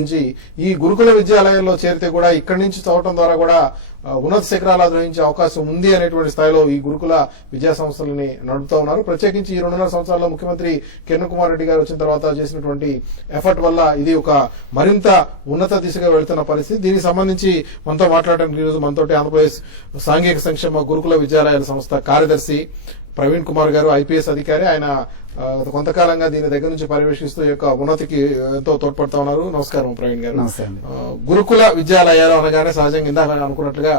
నుంచి ఈ గురుకుల విద్యాలయాల్లో చేరితే కూడా ఇక్కడి నుంచి చదవటం ద్వారా కూడా ఉన్నత శిఖరాలు అధిరోహించే అవకాశం ఉంది అనేటువంటి స్థాయిలో ఈ గురుకుల విద్యా సంస్థలని నడుపుతా ఉన్నారు. ప్రత్యేకించి ఈ 2.5 సంవత్సరాల్లో ముఖ్యమంత్రి కిరణ్ కుమార్ రెడ్డి గారు వచ్చిన తర్వాత చేసినటువంటి ఎఫర్ట్ వల్ల ఇది ఒక మరింత ఉన్నత దిశగా వెళుతున్న పరిస్థితి. దీనికి సంబంధించి మనతో మాట్లాడడానికి ఈరోజు మనతోటి ఆంధ్రప్రదేశ్ సాంఘిక సంక్షేమ గురుకుల విద్యాలయాల సంస్థ కార్యదర్శి ప్రవీణ్ కుమార్ గారు, ఐపీఎస్ అధికారి. ఆయన కొంతకాలంగా దీని దగ్గర నుంచి పర్యవేక్షిస్తూ యొక్క ఉన్నతికి ఎంతో తోడ్పడుతూ ఉన్నారు. నమస్కారం ప్రవీణ్ గారు. గురుకుల విద్యాలయాలు అనగానే సహజంగా ఇందాక అనుకున్నట్లుగా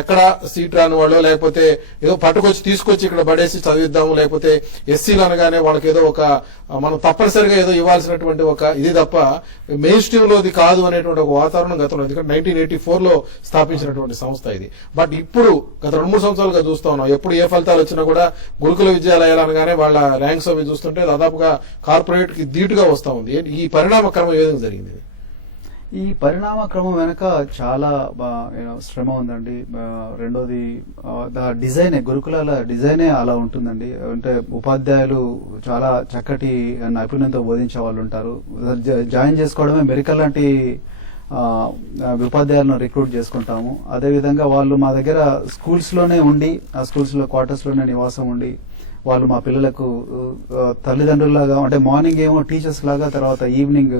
ఎక్కడ సీట్ రాని వాళ్ళు, లేకపోతే ఏదో పట్టుకొచ్చి తీసుకొచ్చి ఇక్కడ పడేసి చదివిద్దాము, లేకపోతే ఎస్సీలు అనగానే వాళ్ళకి ఏదో ఒక మనం తప్పనిసరిగా ఏదో ఇవ్వాల్సినటువంటి ఒక ఇది తప్ప మెయిన్ స్ట్రీమ్ లో ఇది కాదు అనేటువంటి ఒక వాతావరణం గతంలో, ఎందుకంటే 1984లో స్థాపించినటువంటి సంస్థ ఇది. బట్ ఇప్పుడు గత 2-3 సంవత్సరాలుగా చూస్తా ఉన్నాం, ఎప్పుడు ఏ ఫలితాలు వచ్చినా కూడా గురుకుల విద్యాలయాలు అనగానే వాళ్ళ ర్యాంక్స్ అవి చూస్తుంటే దాదాపుగా కార్పొరేట్ కి ధీటుగా వస్తా ఉంది. ఈ పరిణామ క్రమం ఏ విధంగా జరిగింది? ఈ పరిణామ క్రమం వెనక చాలా శ్రమ ఉందండి. రెండోది డిజైనే, గురుకులాల డిజైనే అలా ఉంటుందండి. అంటే ఉపాధ్యాయులు చాలా చక్కటి నైపుణ్యంతో బోధించే వాళ్ళు ఉంటారు. జాయిన్ చేసుకోవడమే మెరికల్ లాంటి ఉపాధ్యాయులను రిక్రూట్ చేసుకుంటాము. అదేవిధంగా వాళ్ళు మా దగ్గర స్కూల్స్ లోనే ఉండి, ఆ స్కూల్స్ లో క్వార్టర్స్ లోనే నివాసం ఉండి వాళ్ళు మా పిల్లలకు తల్లిదండ్రుల్లాగా, అంటే మార్నింగ్ ఏమో టీచర్స్ లాగా, తర్వాత ఈవినింగ్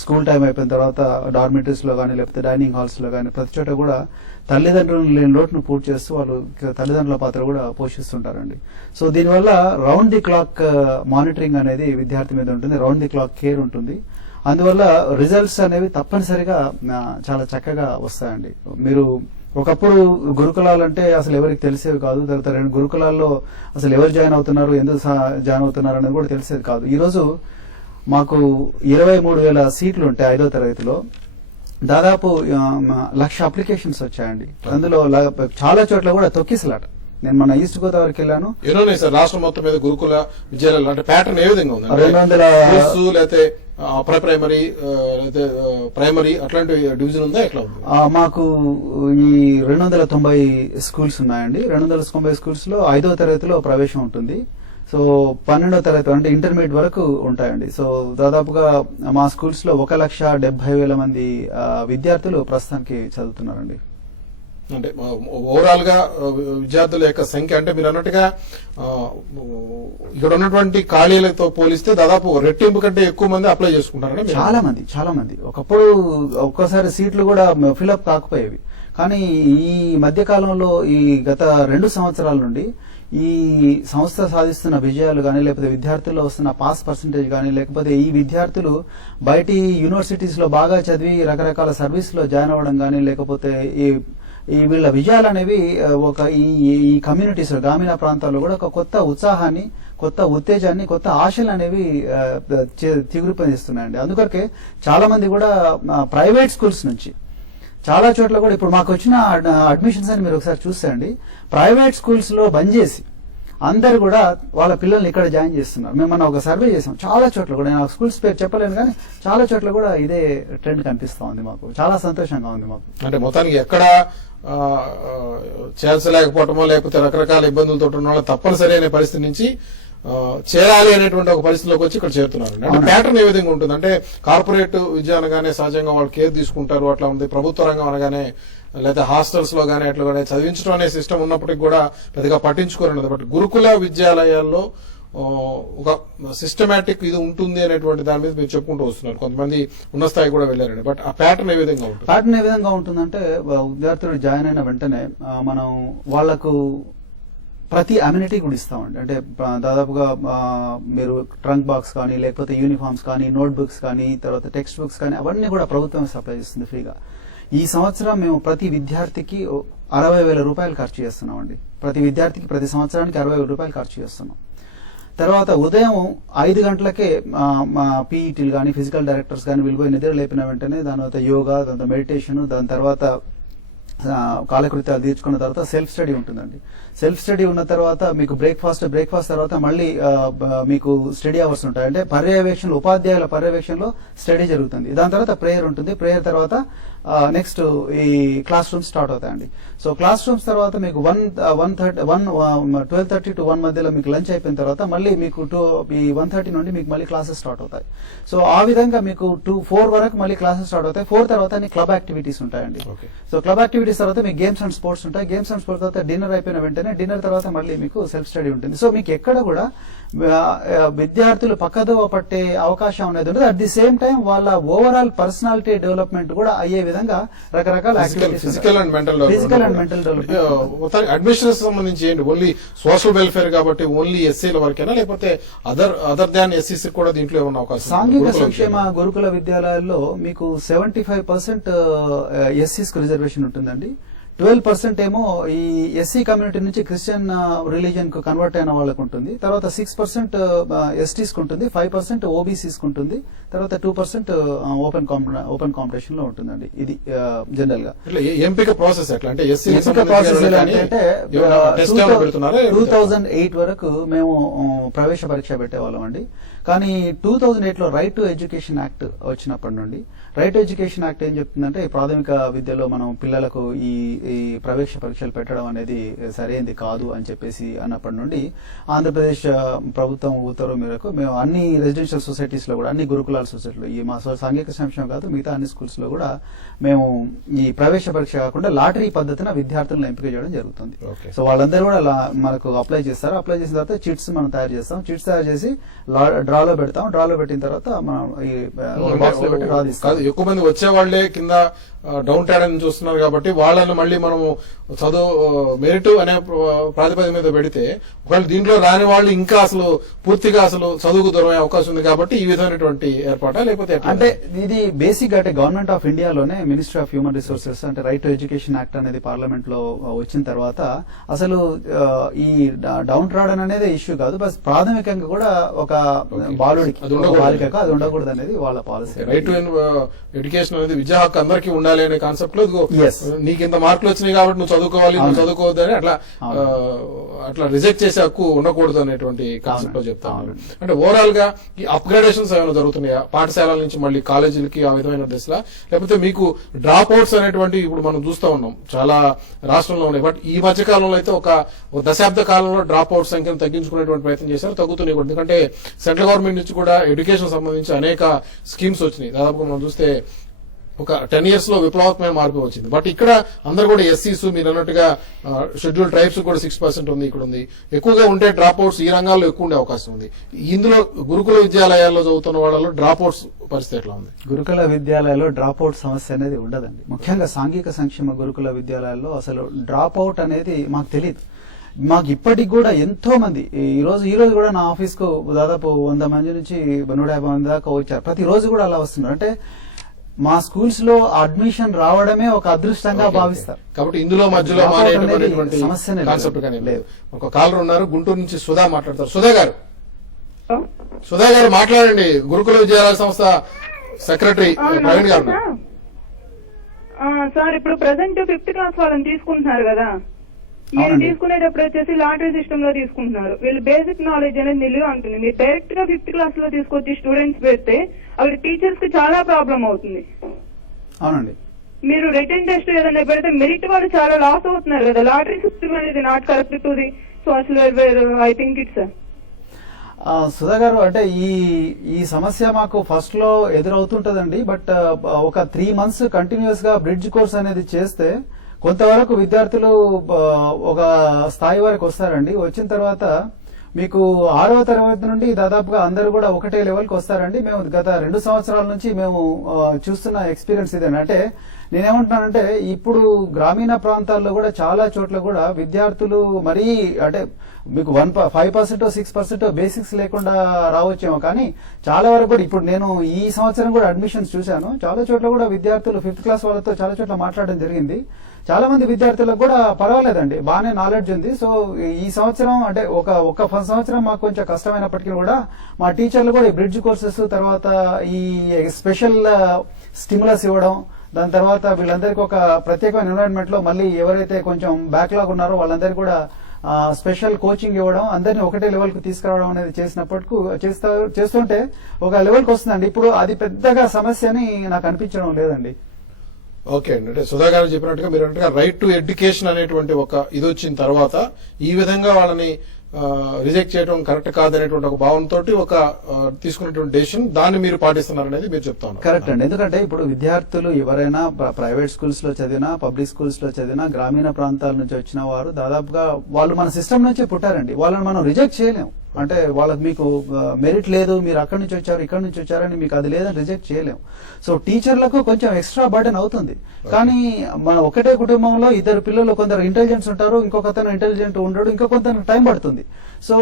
స్కూల్ టైం అయిపోయిన తర్వాత డార్మిటరీస్ లో కానీ లేకపోతే డైనింగ్ హాల్స్ లో కానీ ప్రతి చోట కూడా తల్లిదండ్రులు లేని లోటును పూర్తి చేస్తూ వాళ్ళు తల్లిదండ్రుల పాత్ర కూడా పోషిస్తుంటారండి. సో దీనివల్ల రౌండ్ ది క్లాక్ మానిటరింగ్ అనేది విద్యార్థి మీద ఉంటుంది, రౌండ్ ది క్లాక్ కేర్ ఉంటుంది. అందువల్ల రిజల్ట్స్ అనేవి తప్పనిసరిగా చాలా చక్కగా వస్తాయండి. మీరు ఒకప్పుడు గురుకులాలంటే అసలు ఎవరికి తెలిసేవి కాదు. తర్వాత 2 గురుకులాల్లో అసలు ఎవరు జాయిన్ అవుతున్నారు, ఎందుకు జాయిన్ అవుతున్నారు అనేది కూడా తెలిసేది కాదు. ఈ రోజు మాకు 23,000 సీట్లు ఉంటాయి 5వ తరగతిలో. దాదాపు 1,00,000 అప్లికేషన్స్ వచ్చాయండి. అందులో చాలా చోట్ల కూడా తొక్కిసలాట. నేను మన ఈస్ట్ గోదావరికి వెళ్ళాను. రాష్ట్రం మొత్తం మీద గురుకుల విద్యాలయాలు అంటే ప్యాటర్న్ ఏ విధంగా ఉంది? 200 లేకపోతే ప్రైమరీ అట్లాంటి డివిజన్ ఉందా, ఎట్లా ఉంది? మాకు ఈ 290 స్కూల్స్ ఉన్నాయండి. 290 స్కూల్స్ లో 5వ తరగతిలో ప్రవేశం ఉంటుంది. సో 12వ తరగతి అంటే ఇంటర్మీడియట్ వరకు ఉంటాయండి. సో దాదాపుగా మా స్కూల్స్ లో 1,70,000 మంది విద్యార్థులు ప్రస్తుతానికి చదువుతున్నారండి. అంటే ఓవరాల్ గా విద్యార్థుల యొక్క సంఖ్య అంటే మీరు అన్నట్టుగా ఇక్కడ ఉన్నటువంటి ఖాళీలతో పోలిస్తే దాదాపు రెట్టింపు కంటే ఎక్కువ మంది అప్లై చేసుకుంటారు. చాలా మంది ఒకప్పుడు ఒక్కోసారి సీట్లు కూడా ఫిల్అప్ కాకపోయేవి. కానీ ఈ మధ్య కాలంలో ఈ గత 2 సంవత్సరాల నుండి ఈ సంస్థ సాధిస్తున్న విజయాలు కానీ, లేకపోతే విద్యార్థుల్లో వస్తున్న పాస్ పర్సంటేజ్ కానీ, లేకపోతే ఈ విద్యార్థులు బయటి యూనివర్సిటీస్ లో బాగా చదివి రకరకాల సర్వీస్ లో జాయిన్ అవ్వడం కానీ, లేకపోతే ఈ వీళ్ళ విజయాలు అనేవి ఒక ఈ కమ్యూనిటీస్ లో, గ్రామీణ ప్రాంతాల్లో కూడా ఒక కొత్త ఉత్సాహాన్ని, కొత్త ఉత్తేజాన్ని, కొత్త ఆశలు అనేవి తీవ్రపదిస్తున్నాయండి. అందుకొరకే చాలా మంది కూడా ప్రైవేట్ స్కూల్స్ నుంచి చాలా చోట్ల కూడా ఇప్పుడు మాకు వచ్చిన అడ్మిషన్స్ అని మీరు ఒకసారి చూసేయండి. ప్రైవేట్ స్కూల్స్ లో బంద్ చేసి అందరు కూడా వాళ్ళ పిల్లల్ని ఇక్కడ జాయిన్ చేస్తున్నారు. మేము మన ఒక సర్వే చేసాం, చాలా చోట్ల కూడా, నేను స్కూల్స్ పేరు చెప్పలేను కానీ చాలా చోట్ల కూడా ఇదే ట్రెండ్ కనిపిస్తా ఉంది. మాకు చాలా సంతోషంగా ఉంది. మాకు అంటే మొత్తానికి ఎక్కడ చేర్చలేకపోవటమో లేకపోతే రకరకాల ఇబ్బందులతో ఉన్న వాళ్ళు తప్పనిసరి అనే పరిస్థితి నుంచి చేరాలి అనేటువంటి ఒక పరిస్థితిలోకి వచ్చి ఇక్కడ చేరుతున్నారు. అంటే ప్యాటర్న్ ఏ విధంగా ఉంటుంది అంటే కార్పొరేట్ విద్య అనగానే సహజంగా వాళ్ళు కేర్ తీసుకుంటారు, అట్లా ఉంది. ప్రభుత్వ రంగం అనగానే లేదా హాస్టల్స్ లో గానీ అట్లా కానీ చదివించడం అనే సిస్టమ్ ఉన్నప్పటికీ కూడా పెద్దగా పట్టించుకోరన్నది. బట్ గురుకుల విద్యాలయాల్లో ఒక సిస్టమేటిక్ ఇది ఉంటుంది అనేటువంటి దాని మీద మీరు చెప్పుకుంటూ వస్తున్నారు. కొంతమంది ఉన్న స్థాయి కూడా వెళ్ళారండి. బట్ ఆ ప్యాటర్న్ ఏ విధంగా ఉంటుంది? ప్యాటర్న్ ఏ విధంగా ఉంటుందంటే విద్యార్థులు జాయిన్ అయిన వెంటనే మనం వాళ్లకు ప్రతి అమ్యూనిటీ కూడా ఇస్తామండి. అంటే దాదాపుగా మీరు ట్రంక్ బాక్స్ కానీ, లేకపోతే యూనిఫామ్స్ కానీ, నోట్ బుక్స్ కానీ, తర్వాత టెక్స్ట్ బుక్స్ కానీ అవన్నీ కూడా ప్రభుత్వం సప్లై చేస్తుంది ఫ్రీగా. ఈ సంవత్సరం మేము ప్రతి విద్యార్థికి 60,000 రూపాయలు ఖర్చు చేస్తున్నామండి. ప్రతి విద్యార్థికి ప్రతి సంవత్సరానికి 60,000 రూపాయలు ఖర్చు చేస్తున్నాం. తర్వాత ఉదయం 5 గంటలకే పీఈటీలు కానీ, ఫిజికల్ డైరెక్టర్స్ కానీ వెళ్ళిపోయి నిద్ర లేపిన వెంటనే దాని తర్వాత యోగా, దాని మెడిటేషన్, దాని తర్వాత కాలకృత్యాలు తీర్చుకున్న తర్వాత సెల్ఫ్ స్టడీ ఉంటుందండి. సెల్ఫ్ స్టడీ ఉన్న తర్వాత మీకు బ్రేక్ఫాస్ట్ తర్వాత మళ్ళీ మీకు స్టడీ అవర్స్ ఉంటాయి. అంటే ఉపాధ్యాయుల పర్యవేక్షణలో స్టడీ జరుగుతుంది. దాని తర్వాత ప్రేయర్ ఉంటుంది. ప్రేయర్ తర్వాత నెక్స్ట్ ఈ క్లాస్ రూమ్స్ స్టార్ట్ అవుతాయండి. సో క్లాస్ రూమ్స్ తర్వాత మీకు 12:30 to 1 మధ్యలో మీకు లంచ్ అయిపోయిన తర్వాత మళ్ళీ మీకు 1:30 నుండి మీకు మళ్ళీ క్లాసెస్ స్టార్ట్ అవుతాయి. సో ఆ విధంగా మీకు 4 వరకు మళ్ళీ క్లాసెస్ స్టార్ట్ అవుతాయి. 4 తర్వాత క్లబ్ యాక్టివిటీస్ ఉంటాయండి. సో క్లబ్ యాక్టివిటీస్ తర్వాత మీకు గేమ్స్ అండ్ స్పోర్ట్స్ ఉంటాయి. గేమ్స్ అండ్ స్పోర్ట్స్ తర్వాత డిన్నర్ అయిపోయిన వెంటనే డిన్నర్ తర్వాత మళ్ళీ మీకు సెల్ఫ్ స్టడీ ఉంటుంది. సో మీకు ఎక్కడ కూడా విద్యార్థులు పక్కదోవ పట్టే అవకాశం అనేది ఉండదు. అట్ ది సేమ్ టైం వాళ్ళ ఓవరాల్ పర్సనాలిటీ డెవలప్మెంట్ కూడా అయ్యే విధంగా రకరకాల physical and mental development. Admission సంబంధించి ఏంటి? ఓన్లీ సోషల్ వెల్ఫేర్ కాబట్టి ఓన్లీ ఎస్సీల వరకేనా, లేకపోతే అదర్ దాన్ ఎస్సీసీ కూడా దీంట్లో ఏమన్నా అవకాశం? సాంఘిక సంక్షేమ గురుకుల విద్యాలయాల్లో మీకు 75% ఎస్సీస్ కు రిజర్వేషన్ ఉంటుందండి. 12% ఏమో ఈ ఎస్సీ కమ్యూనిటీ నుంచి క్రిస్టియన్ రిలీజియన్ కు కన్వర్ట్ అయిన వాళ్ళకు ఉంటుంది. తర్వాత 6% ఎస్టీస్ కు ఉంటుంది, 5% ఓబీసీస్ కు ఉంటుంది, తర్వాత 2% ఓపెన్ కాంపిటీషన్ లో ఉంటుందండి. ఇది జనరల్ గా ఎంపిక ప్రాసెస్ ఎట్లా అంటే 2008 వరకు మేము ప్రవేశ పరీక్ష పెట్టేవాళ్ళం అండి. కానీ 2008లో రైట్ టు ఎడ్యుకేషన్ యాక్ట్ వచ్చినప్పటి నుండి రైట్ టు ఎడ్యుకేషన్ యాక్ట్ ఏం చెప్తుందంటే ప్రాథమిక విద్యలో మనం పిల్లలకు ఈ ప్రవేశ పరీక్షలు పెట్టడం అనేది సరైనది కాదు అని చెప్పేసి అన్నప్పటి నుండి ఆంధ్రప్రదేశ్ ప్రభుత్వం ఉత్తర్వు మేరకు మేము అన్ని రెసిడెన్షియల్ సొసైటీస్ లో కూడా, అన్ని గురుకులాల సొసైటీలో, ఈ మా సాంఘిక సంక్షేమం కాదు మిగతా అన్ని స్కూల్స్ లో కూడా మేము ఈ ప్రవేశ పరీక్ష కాకుండా లాటరీ పద్ధతిన విద్యార్థులను ఎంపిక చేయడం జరుగుతుంది. సో వాళ్ళందరూ కూడా మనకు అప్లై చేస్తారు. అప్లై చేసిన తర్వాత చిట్స్ మనం తయారు చేస్తాం. చిట్స్ తయారు చేసి డ్రాలో పెడతాం. డ్రాలో పెట్టిన తర్వాత మనం ఈ బాక్స్ లో పెట్టి డ్రా తీస్తాం. ఎక్కువ మంది వచ్చే వాళ్లే కింద డౌన్ ట్యాడ్ అని చూస్తున్నారు కాబట్టి వాళ్ళని మళ్ళీ మనము చదువు మెరిట్ అనే ప్రాతిపదిక మీద పెడితే ఒకవేళ దీంట్లో రాని వాళ్ళు ఇంకా అసలు పూర్తిగా అసలు చదువుకు దూరం అయ్యే అవకాశం ఉంది కాబట్టి ఈ విధమైనటువంటి ఏర్పాటా, లేకపోతే అంటే ఇది బేసిక్ అంటే గవర్నమెంట్ ఆఫ్ ఇండియాలోనే మినిస్ట్రీ ఆఫ్ హ్యూమన్ రిసోర్సెస్ అంటే రైట్ టు ఎడ్యుకేషన్ యాక్ట్ అనేది పార్లమెంట్ లో వచ్చిన తర్వాత అసలు ఈ డౌన్ ట్రాడన్ అనేది ఇష్యూ కాదు. బస్ ప్రాథమికంగా కూడా ఒక బాలుడికి బాలికకు అది ఉండకూడదు అనేది వాళ్ళ పాలసీ. రైట్ టు ఎడ్యుకేషన్ అనేది విద్యా హక్కు అందరికీ ఉండాలి అనే కాన్సెప్ట్ లో నీకు ఇంత మార్కులు వచ్చినాయి కాబట్టి నువ్వు చదువుకోవాలి, నువ్వు చదువుకోవద్దు అని అట్లా రిజెక్ట్ చేసే హక్కు ఉండకూడదు అనేటువంటి కాన్సెప్ట్ లో చెప్తా ఉన్నారు. అంటే ఓవరాల్ గా ఈ అప్గ్రేడేషన్స్ ఏమైనా జరుగుతున్నాయా పాఠశాలల నుంచి మళ్ళీ కాలేజీలకి ఆ విధమైన దశలా, లేకపోతే మీకు డ్రాప్ అవుట్స్ అనేటువంటి ఇప్పుడు మనం చూస్తూ ఉన్నాం చాలా రాష్ట్రంలో ఉన్నాయి. బట్ ఈ మధ్య కాలంలో అయితే ఒక దశాబ్ద కాలంలో డ్రాప్ అవుట్ సంఖ్యను తగ్గించుకునేటువంటి ప్రయత్నం చేశారు, తగ్గుతున్నాయి కూడా. ఎందుకంటే సెంట్రల్ గవర్నమెంట్ నుంచి కూడా ఎడ్యుకేషన్ సంబంధించి అనేక స్కీమ్స్ వచ్చినాయి. దాదాపుగా మనం చూస్తే ఒక 10 years లో విప్లవాత్మక మార్పు వచ్చింది. బట్ ఇక్కడ అందరు కూడా ఎస్సీస్ మీరు అన్నట్టుగా షెడ్యూల్ ట్రైబ్స్ కూడా 6% ఉంది, ఇక్కడ ఉంది. ఎక్కువగా ఉంటే డ్రాప్ అవుట్స్ ఈ రంగాల్లో ఎక్కువ ఉండే అవకాశం ఉంది. ఇందులో గురుకుల విద్యాలయాల్లో చదువుతున్న వాళ్ళలో డ్రాప్ అవుట్స్ పరిస్థితి ఎట్లా ఉంది? గురుకుల విద్యాలయాల్లో డ్రాప్ అవుట్ సమస్య అనేది ఉండదండి. ముఖ్యంగా సాంఘిక సంక్షేమ గురుకుల విద్యాలయాల్లో అసలు డ్రాప్ అవుట్ అనేది మాకు తెలియదు. మాకు ఇప్పటికి కూడా ఎంతో మంది ఈ రోజు కూడా నా ఆఫీస్ కు దాదాపు 100 మంది నుంచి 150 మంది దాకా వచ్చారు. ప్రతి రోజు కూడా అలా వస్తున్నారు. అంటే మా స్కూల్స్ లో అడ్మిషన్ రావడమే ఒక అదృష్టంగా భావిస్తారు. కాబట్టి ఇందులో మధ్యలో సమస్య లేదు. ఒక కాలర్ ఉన్నారు గుంటూరు నుంచి, సుధా మాట్లాడతారు. సుధా గారు మాట్లాడండి. గురుకుల విద్యాలయ సంస్థ సెక్రటరీ ప్రవీణ్ గారు. సార్ ఇప్పుడు ప్రెసెంట్ 5th క్లాస్ వాళ్ళని తీసుకుంటున్నారు కదా, మీరు తీసుకునేటప్పుడు వచ్చేసి లాటరీ సిస్టమ్ లో తీసుకుంటున్నారు. వీళ్ళు బేసిక్ నాలెడ్జ్ అనేది నిలువ ఉంటుంది. మీరు డైరెక్ట్ గా 5th క్లాస్ లో తీసుకొచ్చి స్టూడెంట్స్ పెడితే అక్కడ టీచర్స్ కి చాలా ప్రాబ్లం అవుతుంది. అవునండి. మీరు రిటర్న్ టెస్ట్ ఏదైనా పెడితే మెరిట్ వాళ్ళు చాలా లాస్ అవుతున్నారు కదా. లాటరీ సిస్టమ్ అనేది not correct to the social welfare. I think it's Sudha గారు అంటే ఈ సమస్య మాకు ఫస్ట్ లో ఎదురవుతుంటదండి. బట్ ఒక 3 months కంటిన్యూస్ గా బ్రిడ్జ్ కోర్స్ అనేది చేస్తే కొంతవరకు విద్యార్థులు ఒక స్థాయి వరకు వస్తారండి. వచ్చిన తర్వాత మీకు 6వ తరగతి నుండి దాదాపుగా అందరూ కూడా ఒకటే లెవెల్కి వస్తారండి. మేము గత 2 సంవత్సరాల నుంచి మేము చూస్తున్న ఎక్స్పీరియన్స్ ఇదేనా అంటే నేనేమంటున్నానంటే ఇప్పుడు గ్రామీణ ప్రాంతాల్లో కూడా చాలా చోట్ల కూడా విద్యార్థులు మరీ అంటే మీకు 5% 6% బేసిక్స్ లేకుండా రావచ్చేమో, కానీ చాలా వరకు కూడా ఇప్పుడు నేను ఈ సంవత్సరం కూడా అడ్మిషన్స్ చూశాను. చాలా చోట్ల కూడా విద్యార్థులు 5th క్లాస్ వాళ్ళతో చాలా చోట్ల మాట్లాడడం జరిగింది. చాలా మంది విద్యార్థులకు కూడా పర్వాలేదండి, బాగానే నాలెడ్జ్ ఉంది. సో ఈ సంవత్సరం అంటే ఒక సంవత్సరం మాకు కొంచెం కష్టమైనప్పటికీ కూడా మా టీచర్లు కూడా ఈ బ్రిడ్జ్ కోర్సెస్ తర్వాత ఈ స్పెషల్ స్టిములస్ ఇవ్వడం, దాని తర్వాత వీళ్ళందరికీ ఒక ప్రత్యేకమైన ఎన్విరాన్మెంట్ లో మళ్ళీ ఎవరైతే కొంచెం బ్యాక్లాగ్ ఉన్నారో వాళ్ళందరికీ కూడా స్పెషల్ కోచింగ్ ఇవ్వడం, అందరినీ ఒకటే లెవెల్ కు తీసుకురావడం అనేది చేస్తుంటే ఒక లెవెల్ కు వస్తుందండి. ఇప్పుడు అది పెద్దగా సమస్య అని నాకు అనిపించడం లేదండి. ఓకే అండి, అంటే సుధా గారు చెప్పినట్టుగా మీరు అంటే రైట్ టు ఎడ్యుకేషన్ అనేటువంటి ఒక ఇది వచ్చిన తర్వాత ఈ విధంగా వాళ్ళని రిజెక్ట్ చేయడం కరెక్ట్ కాదనేటువంటి ఒక భావనతో ఒక తీసుకున్నటువంటి డెసిషన్ దాన్ని మీరు పాటిస్తున్నారనేది మీరు చెప్తా ఉన్నారు. కరెక్ట్ అండి. ఎందుకంటే ఇప్పుడు విద్యార్థులు ఎవరైనా ప్రైవేట్ స్కూల్స్ లో చదివినా, పబ్లిక్ స్కూల్స్ లో చదివినా, గ్రామీణ ప్రాంతాల నుంచి వచ్చిన వారు దాదాపుగా వాళ్ళు మన సిస్టమ్ నుంచే పుట్టారండి. వాళ్ళని మనం రిజెక్ట్ చేయలేము. అంటే వాళ్ళకి మీకు మెరిట్ లేదు, మీరు అక్కడి నుంచి వచ్చారు ఇక్కడ నుంచి వచ్చారని మీకు అది లేదని రిజెక్ట్ చేయలేము. సో టీచర్లకు కొంచెం ఎక్స్ట్రా బర్డెన్ అవుతుంది. కానీ మన ఒకటే కుటుంబంలో ఇద్దరు పిల్లలు, కొందరు ఇంటెలిజెన్స్ ఉంటారు, ఇంకొక అతను ఇంటెలిజెంట్ ఉండడు, ఇంకొక టైం పడుతుంది. సో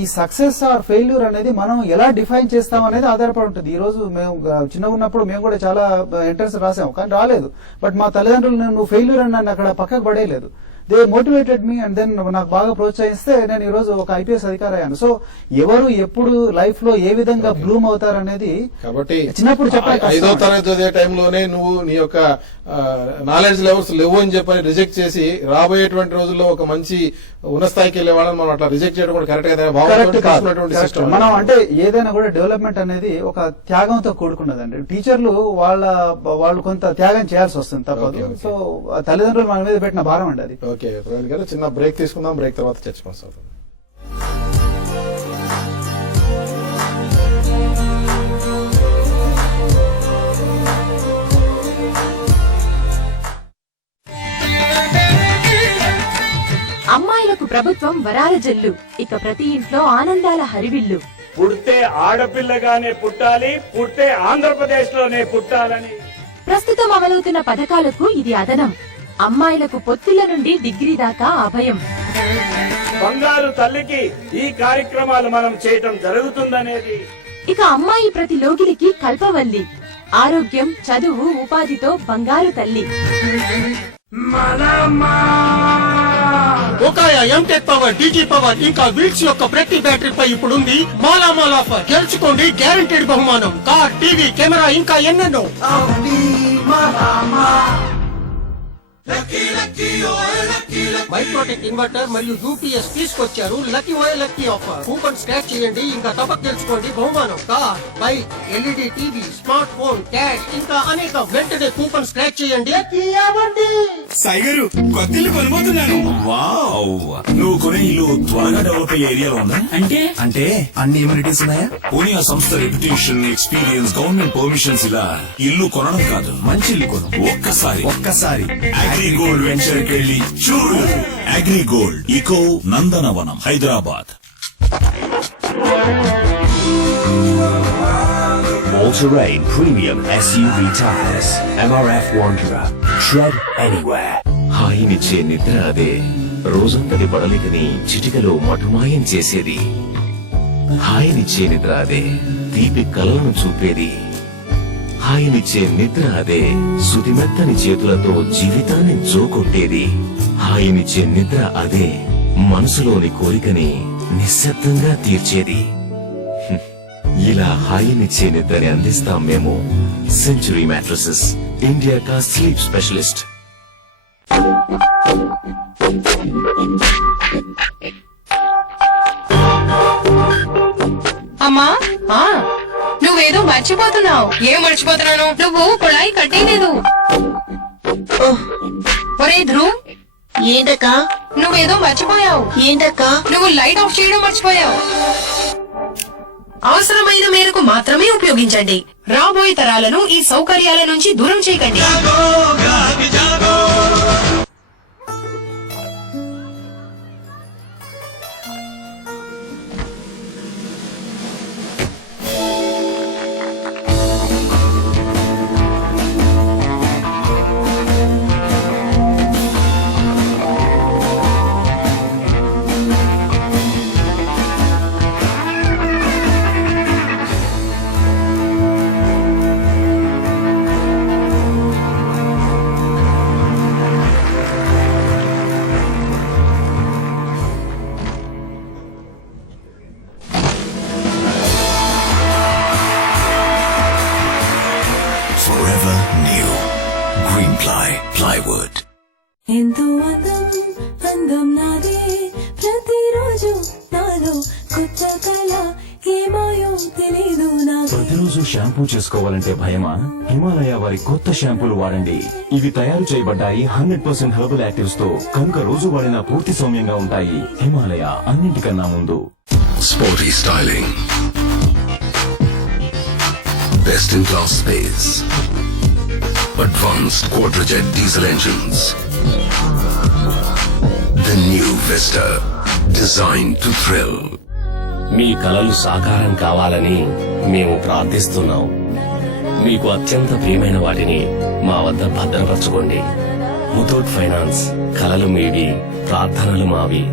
ఈ సక్సెస్ ఆర్ ఫెయిల్యూర్ అనేది మనం ఎలా డిఫైన్ చేస్తాం అనేది ఆధారపడి ఉంటుంది. ఈ రోజు మేము చిన్నగా ఉన్నప్పుడు మేము కూడా చాలా ఎంట్రన్స్ రాసాము, కానీ రాలేదు. బట్ మా తల్లిదండ్రులు నువ్వు ఫెయిల్యూర్ అని నన్ను అక్కడ పక్కకు పడేయలేదు. They motivated me and then నాకు బాగా ప్రోత్సహిస్తే నేను ఈ రోజు ఒక ఐపీఎస్ అధికారి అయ్యాను. సో ఎవరు ఎప్పుడు లైఫ్ లో ఏ విధంగా బ్లూమ్ అవుతారు అనేది కాబట్టి చిన్నప్పుడు చెప్పాలి. 5వ తరగతి చదివే టైంలోనే నువ్వు నీ యొక్క నాలెడ్జ్ లెవెల్స్ లేవు అని చెప్పని రిజెక్ట్ చేసి రాబోయేటువంటి రోజుల్లో ఒక మంచి ఉన్నత స్థాయికి వెళ్ళే వాళ్ళని మనం అట్లా రిజెక్ట్ చేయడం కూడా కరెక్ట్ గా. మనం అంటే ఏదైనా కూడా డెవలప్మెంట్ అనేది ఒక త్యాగంతో కూడుకున్నదండి. టీచర్లు వాళ్ళు కొంత త్యాగం చేయాల్సి వస్తుంది, తప్పదు. సో తల్లిదండ్రులు మన మీద పెట్టిన భారం అండి అది. ఓకే ప్రవీణ్ గారు, చిన్న బ్రేక్ తీసుకుందాం. బ్రేక్ తర్వాత చర్చ కొనసాగుతుంది. అమ్మాయిలకు ప్రభుత్వం వరాల జల్లు, ఇక ప్రతి ఇంట్లో ఆనందాల హరివిల్లు. పుడితే ఆడపిల్లగానే పుట్టాలి, పుట్టే ఆంధ్రప్రదేశ్ లోనే పుట్టాలని ప్రస్తుతం అమలవుతున్న పథకాలకు ఇది అదనం. అమ్మాయిలకు పొత్తిళ్ల నుండి డిగ్రీ దాకా అభయం. బంగారు తల్లికి ఈ కార్యక్రమాలు మనం చేయటం జరుగుతుందనేది. ఇక అమ్మాయి ప్రతి లోగిలికి కల్పవల్లి, ఆరోగ్యం, చదువు, ఉపాధితో బంగారు తల్లి. ఒకాయ ఎంటెక్ పవర్, డీజీ పవర్ ఇంకా వీల్స్ యొక్క ప్రతి బ్యాటరీపై ఇప్పుడుంది మాలామాల్ ఆఫర్. గెలుచుకోండి గ్యారంటీడ్ బహుమానం, కార్, టీవీ, కెమెరా ఇంకా ఎన్నెన్నో. మైక్రోటెక్ ఇన్వర్టర్ మరియు యూపీఎస్ తీసుకొచ్చారు. లక్కీ ఓయ్ లక్కీ ఆఫర్. కూపన్ స్క్రాచ్ చేయండి, ఇంకా తప్పక తెలుసుకోండి బహుమానం. Car, bike, LED TV, smart phone, cash ఇంకా అనేక. వెంటనే కూపన్ స్క్రాచ్ చేయండి. సాయిగారు, కొత్త ఇల్లు కొనబోతున్నాను. వావ్, నువ్వు కొనే ఇల్లు త్వరగా డెవలప్ అయ్యే ఏరియాలో ఉందా? అంటే అన్ని ఎమ్యూనిటీస్ ఉన్నాయా? పోనీ ఆ సంస్థ రెప్యుటేషన్, ఎక్స్పీరియన్స్, గవర్నమెంట్ పర్మిషన్స్ ఇలా ఇల్లు కొనడం కాదు, మంచి ఇల్లు కొను. ఒక్కసారి అగ్రిగోల్డ్ వెంచర్ కి వెళ్ళి చూడు. అగ్రిగోల్డ్ ఇకో నందనవనం, Hyderabad. All-terrain premium SUV tires. MRF Wanderer. Tread anywhere. హాయినిచ్చే నిద్ర అదే, రోజంతటి పడలికని చిటికలో మటుమాయం చేసేది. హాయినిచ్చే నిద్ర అదే, తీపి కళ్ళను చూపేది. హాయినిచ్చే నిద్ర అదే, సుతిమెత్తని చేతులతో జీవితాన్ని జోకొట్టేది. హాయినిచ్చే నిద్ర అదే, మనసులోని కోరికని నిశ్శబ్దంగా తీర్చేది. ఇలా హాయినిచ్చే నిద్రని అందిస్తాం మేము. సెంచురీ మ్యాట్రసెస్, ఇండియా కా స్లీప్ స్పెషలిస్ట్. అమ్మా, నువ్వేదో మర్చిపోతున్నావు. ఏం మర్చిపోతున్నాను? నువ్వు కుళాయి కట్టేలేదు. ఒరే ధ్రువ్, ఏంటక్క? నువ్వేదో మర్చిపోయావు. ఏంటక్క? నువ్వు లైట్ ఆఫ్ చేయడం మర్చిపోయావు. అవసరమైన మేరకు మాత్రమే ఉపయోగించండి. రాబోయే తరాలను ఈ సౌకర్యాల నుంచి దూరం చేయకండి. Plywood. ఎంతో అందం అందం నాదే ప్రతిరోజు నాలో కొత్త కళ ఏమాయో తెలీదు నాకు. ప్రతిరోజు షాంపూ చేసుకోవాలంటే భయమా? హిమాలయ వారి కొత్త షాంపూలు వాడండి. ఇవి తయారు చేయబడ్డాయి 100% హెర్బల్ యాక్టివ్స్ తో, కనుక రోజు వాడినా పూర్తి సౌమ్యంగా ఉంటాయి. హిమాలయ అన్నింటికన్నా ముందు. Sporty styling. Best in class space. Advanced quadrajet diesel engines. The new Vista, designed to thrill. మీ కలలు సాకారం కావాలని మేము ప్రార్థిస్తున్నాం. మీకు అత్యంత ప్రియమైన వాటిని మా వద్ద భద్రపరచుకోండి. ముతూట్ ఫైనాన్స్, కలలు మీవి, ప్రార్థనలు మావి.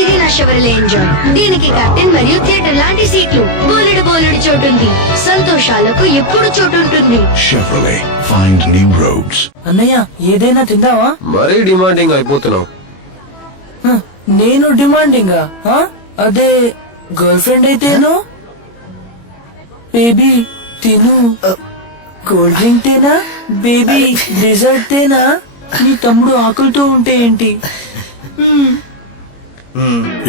ఇది నా షెవర్లే ఎంజాయ్. దీనికి కర్టెన్ మరియు థియేటర్ లాంటి సీట్లు, బోలెడు చోటుంది. సంతోషాలకు ఎప్పుడు చోటు ఉంటుంది. Chevrolet, find new roads. అన్నయ్య ఏదైనా తిందావా? మరీ డిమాండింగ్ అయిపోతున్నావు. నేను డిమాండింగ్ అదే గర్ల్ ఫ్రెండ్ అయితేను. బేబీ తిను. కూల్ డ్రింక్ తేనా? బేబీ డిజర్ట్ తేనా? నీ తమ్ముడు ఆకలితో ఉంటే ఏంటి?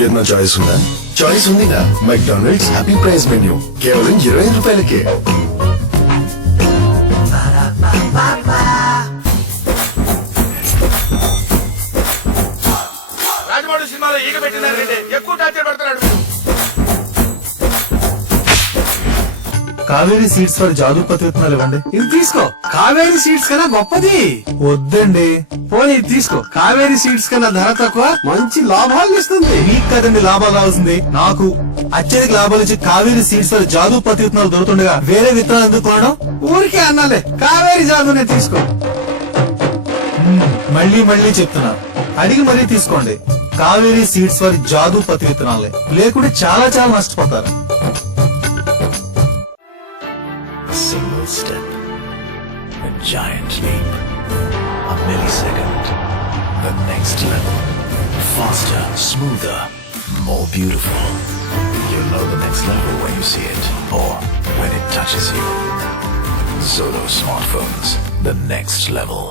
ఏదైనా చాయిస్ ఉందా? చాయిస్ ఉందిగా. మెక్డానల్డ్స్ హ్యాపీ ప్రైస్ మెన్యూ కేవలం 20 రూపాయలకే. రాజమౌళి సినిమాలో ఈగ పెట్టినారంటే ఎక్కువ టార్చర్ పెడతాడు. కావేరీ సీడ్స్ వారి జాదూ పత్తి విత్తనాలు ఇవ్వండి. ఇది తీసుకో. కావేరీ సీడ్స్ కన్నా గొప్పది. వద్దండి. పోనీ ఇది తీసుకో. కావేరీ సీడ్స్ కన్నా ధర తక్కువ, మంచి లాభాలు ఇస్తుంది. మీకు కదండి లాభాలు కావాల్సింది, నాకు. అత్యధిక లాభాలు ఇచ్చి కావేరీ సీడ్స్ వారి జాదూ పత్తి విత్తనాలు దొరుకుతుండగా వేరే విత్తనాలు ఎందుకు కొనడం? ఊరికే అన్నాలే, కావేరీ జాదునే తీసుకో. మళ్ళీ చెప్తున్నా, అడిగి మరీ తీసుకోండి. కావేరీ సీడ్స్ వారి జాదూ పత్తి విత్తనాలే, లేకుంటే చాలా నష్టపోతారు. A single step, a giant leap, a millisecond, the next level, faster, smoother, more beautiful. You'll know the next level when you see it, or when it touches you. Zodo smartphones, the next level.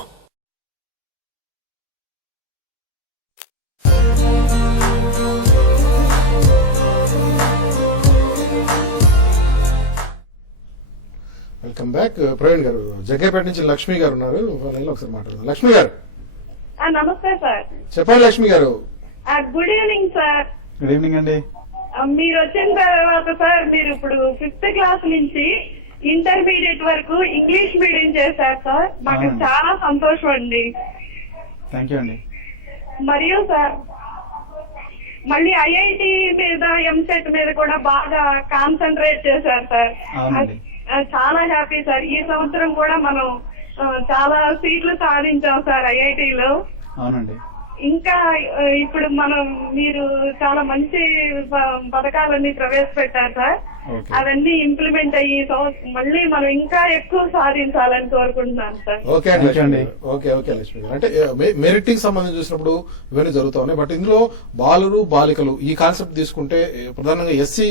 Welcome back. Praveen గారు, జగ్గేపేట నుంచి లక్ష్మి గారు ఉన్నారు, వాళ్ళలో ఒకసారి మాట్లాడదాం. లక్ష్మి గారు నమస్తే sir. చెప్పండి లక్ష్మి గారు. Good evening sir. Good evening అండి. మీరు వచ్చిన తర్వాత సార్, మీరు ఇప్పుడు 5th క్లాస్ నుంచి ఇంటర్మీడియట్ వరకు ఇంగ్లీష్ మీడియం చేశారు సార్. మాకు చాలా సంతోషం అండి. థ్యాంక్ యూ అండి. మరియు సార్, మళ్ళీ ఐఐటి మీద, ఎంసెట్ మీద కూడా బాగా కాన్సన్ట్రేట్ చేశారు సార్. అవునండి. చాలా హ్యాపీ సార్. ఈ సంవత్సరం కూడా మనం చాలా సీట్లు సాధించాం సార్ ఐఐటిలో. అవునండి. ఇంకా ఇప్పుడు మీరు చాలా మంచి పథకాలన్నీ ప్రవేశపెట్టారు సార్. అవన్నీ ఇంప్లిమెంట్ అయ్యి మళ్ళీ మనం ఇంకా ఎక్కువ సాధించాలని కోరుకుంటున్నాను సార్. ఓకే అండి. ఓకే లక్ష్మి గారు, అంటే మెరిటింగ్ సంబంధించి చూసినప్పుడు ఇవన్నీ జరుగుతూ ఉన్నాయి. బట్ ఇందులో బాలురు బాలికలు ఈ కాన్సెప్ట్ తీసుకుంటే ప్రధానంగా ఎస్సీ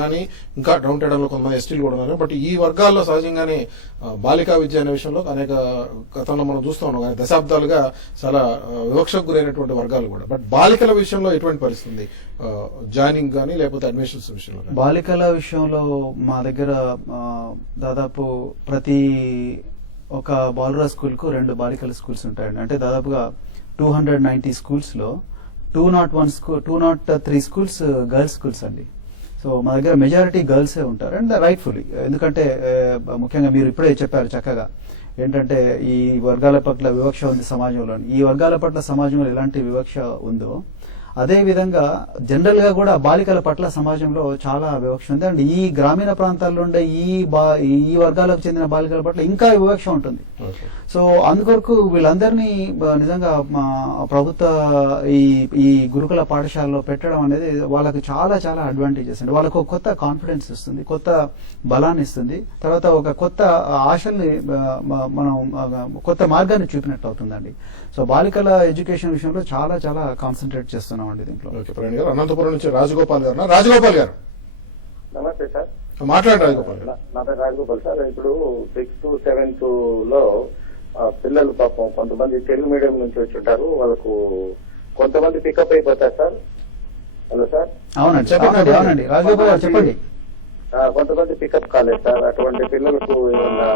గానీ, ఇంకా డౌన్ టౌన్ కొంతమంది ఎస్టీలు కూడా ఉన్నారు. బట్ ఈ వర్గాల్లో సహజంగానే బాలికా విద్య అనే విషయంలో అనేక గతంలో మనం చూస్తూ ఉన్నాం, కానీ దశాబ్దాలుగా చాలా వివక్షకు గురైనటువంటి వర్గాలు కూడా. బట్ బాలికల విషయంలో ఎటువంటి పరిస్థితి జాయినింగ్ గానీ లేకపోతే అడ్మిషన్స్ విషయంలో? బాలికల విషయంలో మా దగ్గర దాదాపు ప్రతి ఒక బాలుర స్కూల్ కు 2 బాలికల స్కూల్స్ ఉంటాయండి. అంటే దాదాపుగా 290 స్కూల్స్ లో 203 స్కూల్స్ గర్ల్స్ స్కూల్స్ అండి. సో మా దగ్గర మెజారిటీ గర్ల్సే ఉంటారు, అండ్ రైట్ఫుల్లీ. ఎందుకంటే ముఖ్యంగా మీరు ఇప్పుడే చెప్పారు చక్కగా, ఏంటంటే ఈ వర్గాల పట్ల వివక్ష ఉంది సమాజంలో. ఈ వర్గాల పట్ల సమాజంలో ఎలాంటి వివక్ష ఉందో అదే విధంగా జనరల్ గా కూడా బాలికల పట్ల సమాజంలో చాలా వివక్ష ఉంది. అండ్ ఈ గ్రామీణ ప్రాంతాల్లో ఉండే ఈ వర్గాలకు చెందిన బాలికల పట్ల ఇంకా వివక్ష ఉంటుంది. సో అందుకొరకు వీళ్ళందరినీ నిజంగా మా ప్రభుత్వ ఈ గురుకుల పాఠశాలలో పెట్టడం అనేది వాళ్ళకి చాలా చాలా అడ్వాంటేజెస్ అండి. వాళ్ళకు ఒక కొత్త కాన్ఫిడెన్స్ ఇస్తుంది, కొత్త బలాన్ని ఇస్తుంది, తర్వాత ఒక కొత్త ఆశల్ని మనం కొత్త మార్గాన్ని చూపినట్టు అవుతుందండి. సో బాలికల ఎడ్యుకేషన్ విషయంలో చాలా చాలా కాన్సన్ట్రేట్ చేస్తున్నామండి దీంట్లో. ఓకే ప్రవీణ్ గారు, అనంతపురం నుంచి రాజగోపాల్ గారు. రాజగోపాల్ గారు నమస్తే సార్. మాట్లాడండి రాజగోపాల్. నా పేరు రాజగోపాల్ సార్. ఇప్పుడు 6th, 7th లో పిల్లలు పాపం కొంతమంది తెలుగు మీడియం నుంచి వచ్చి ఉంటారు. వాళ్ళకు కొంతమంది పికప్ అయిపోతారు సార్. Hello sir. అవునండి అవునండి రాజగోపాల్ గారు చెప్పండి. కొంతమంది పికప్ కాలేదు సార్. అటువంటి పిల్లలకు ఏమన్నా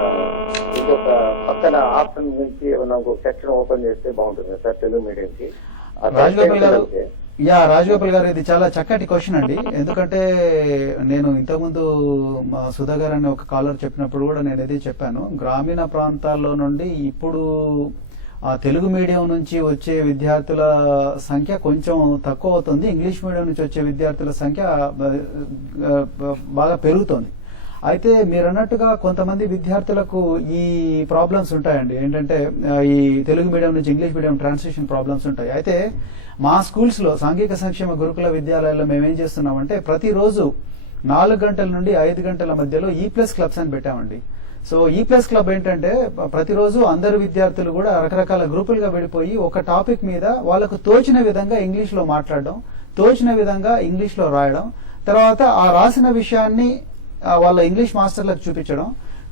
ఇంకొక పక్కన ఆప్షన్ నుంచి ఏమన్నా ఒక సెక్షన్ ఓపెన్ చేస్తే బాగుంటుంది సార్ తెలుగు మీడియం కి. రాజగోపాల్ గారు ఇది చాలా చక్కటి క్వశ్చన్ అండి. ఎందుకంటే నేను ఇంతకుముందు మా సుధా గారు అని ఒక కాలర్ చెప్పినప్పుడు కూడా నేను ఇది చెప్పాను. గ్రామీణ ప్రాంతాల్లో నుండి ఇప్పుడు తెలుగు మీడియం నుంచి వచ్చే విద్యార్థుల సంఖ్య కొంచెం తక్కువ అవుతుంది. ఇంగ్లీష్ మీడియం నుంచి వచ్చే విద్యార్థుల సంఖ్య బాగా పెరుగుతోంది. అయితే మీరు అన్నట్టుగా కొంతమంది విద్యార్థులకు ఈ ప్రాబ్లమ్స్ ఉంటాయండి. ఏంటంటే ఈ తెలుగు మీడియం నుంచి ఇంగ్లీష్ మీడియం ట్రాన్స్లేషన్ ప్రాబ్లమ్స్ ఉంటాయి. అయితే మా స్కూల్స్ లో సాంఘిక సంక్షేమ గురుకుల విద్యాలయాల్లో మేమేం చేస్తున్నామంటే ప్రతిరోజు 4 గంటల నుండి 5 గంటల మధ్యలో E+ క్లబ్స్ అని పెట్టామండి. సో E+ క్లబ్ ఏంటంటే ప్రతిరోజు అందరు విద్యార్థులు కూడా రకరకాల గ్రూపులుగా విడిపోయి ఒక టాపిక్ మీద వాళ్ళకు తోచిన విధంగా ఇంగ్లీష్ లో మాట్లాడడం, తోచిన విధంగా ఇంగ్లీష్ లో రాయడం, తర్వాత ఆ రాసిన విషయాన్ని వాళ్ళ ఇంగ్లీష్ మాస్టర్లకు చూపించడం,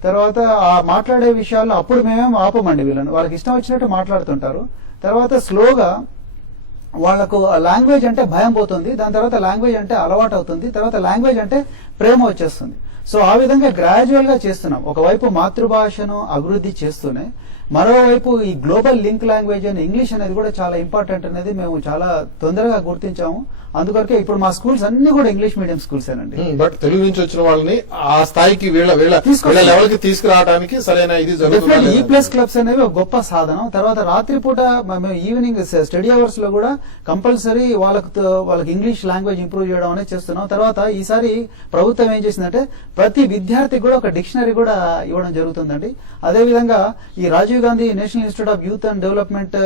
తర్వాత ఆ మాట్లాడే విషయాల్లో అప్పుడు మేమేం ఆపమండి వీళ్ళని, వాళ్ళకి ఇష్టం వచ్చినట్టు మాట్లాడుతుంటారు. తర్వాత స్లోగా వాళ్లకు లాంగ్వేజ్ అంటే భయం పోతుంది, దాని తర్వాత లాంగ్వేజ్ అంటే అలవాటు అవుతుంది, తర్వాత లాంగ్వేజ్ అంటే ప్రేమ వచ్చేస్తుంది. సో ఆ విధంగా గ్రాడ్యువల్ గా చేస్తున్నాం. ఒకవైపు మాతృభాషను అభివృద్ధి చేస్తూనే మరోవైపు ఈ గ్లోబల్ లింక్ లాంగ్వేజ్ అని ఇంగ్లీష్ అనేది కూడా చాలా ఇంపార్టెంట్ అనేది మేము చాలా తొందరగా గుర్తించాము. అందుకొరకే ఇప్పుడు మా స్కూల్స్ అన్ని కూడా ఇంగ్లీష్ మీడియం స్కూల్స్ ఏనండి. బట్ తెలుగు నుంచి వచ్చిన వాళ్ళని ఆ స్థాయికి వీళ్ళ లెవెల్ కి తీసుకురావడానికి సరైన ఇది జరుగుతుంది. E+ క్లబ్స్ అనేవి ఒక గొప్ప సాధనం. తర్వాత రాత్రిపూట మేము ఈవినింగ్ స్టడీ అవర్స్ లో కూడా కంపల్సరీ వాళ్ళకి ఇంగ్లీష్ లాంగ్వేజ్ ఇంప్రూవ్ చేయడం అనేది చేస్తున్నాం. తర్వాత ఈసారి ప్రభుత్వం ఏం చేసిందంటే ప్రతి విద్యార్థికి కూడా ఒక డిక్షనరీ కూడా ఇవ్వడం జరుగుతుందండి. అదేవిధంగా ఈ Rajiv Gandhi National Institute of Youth and Development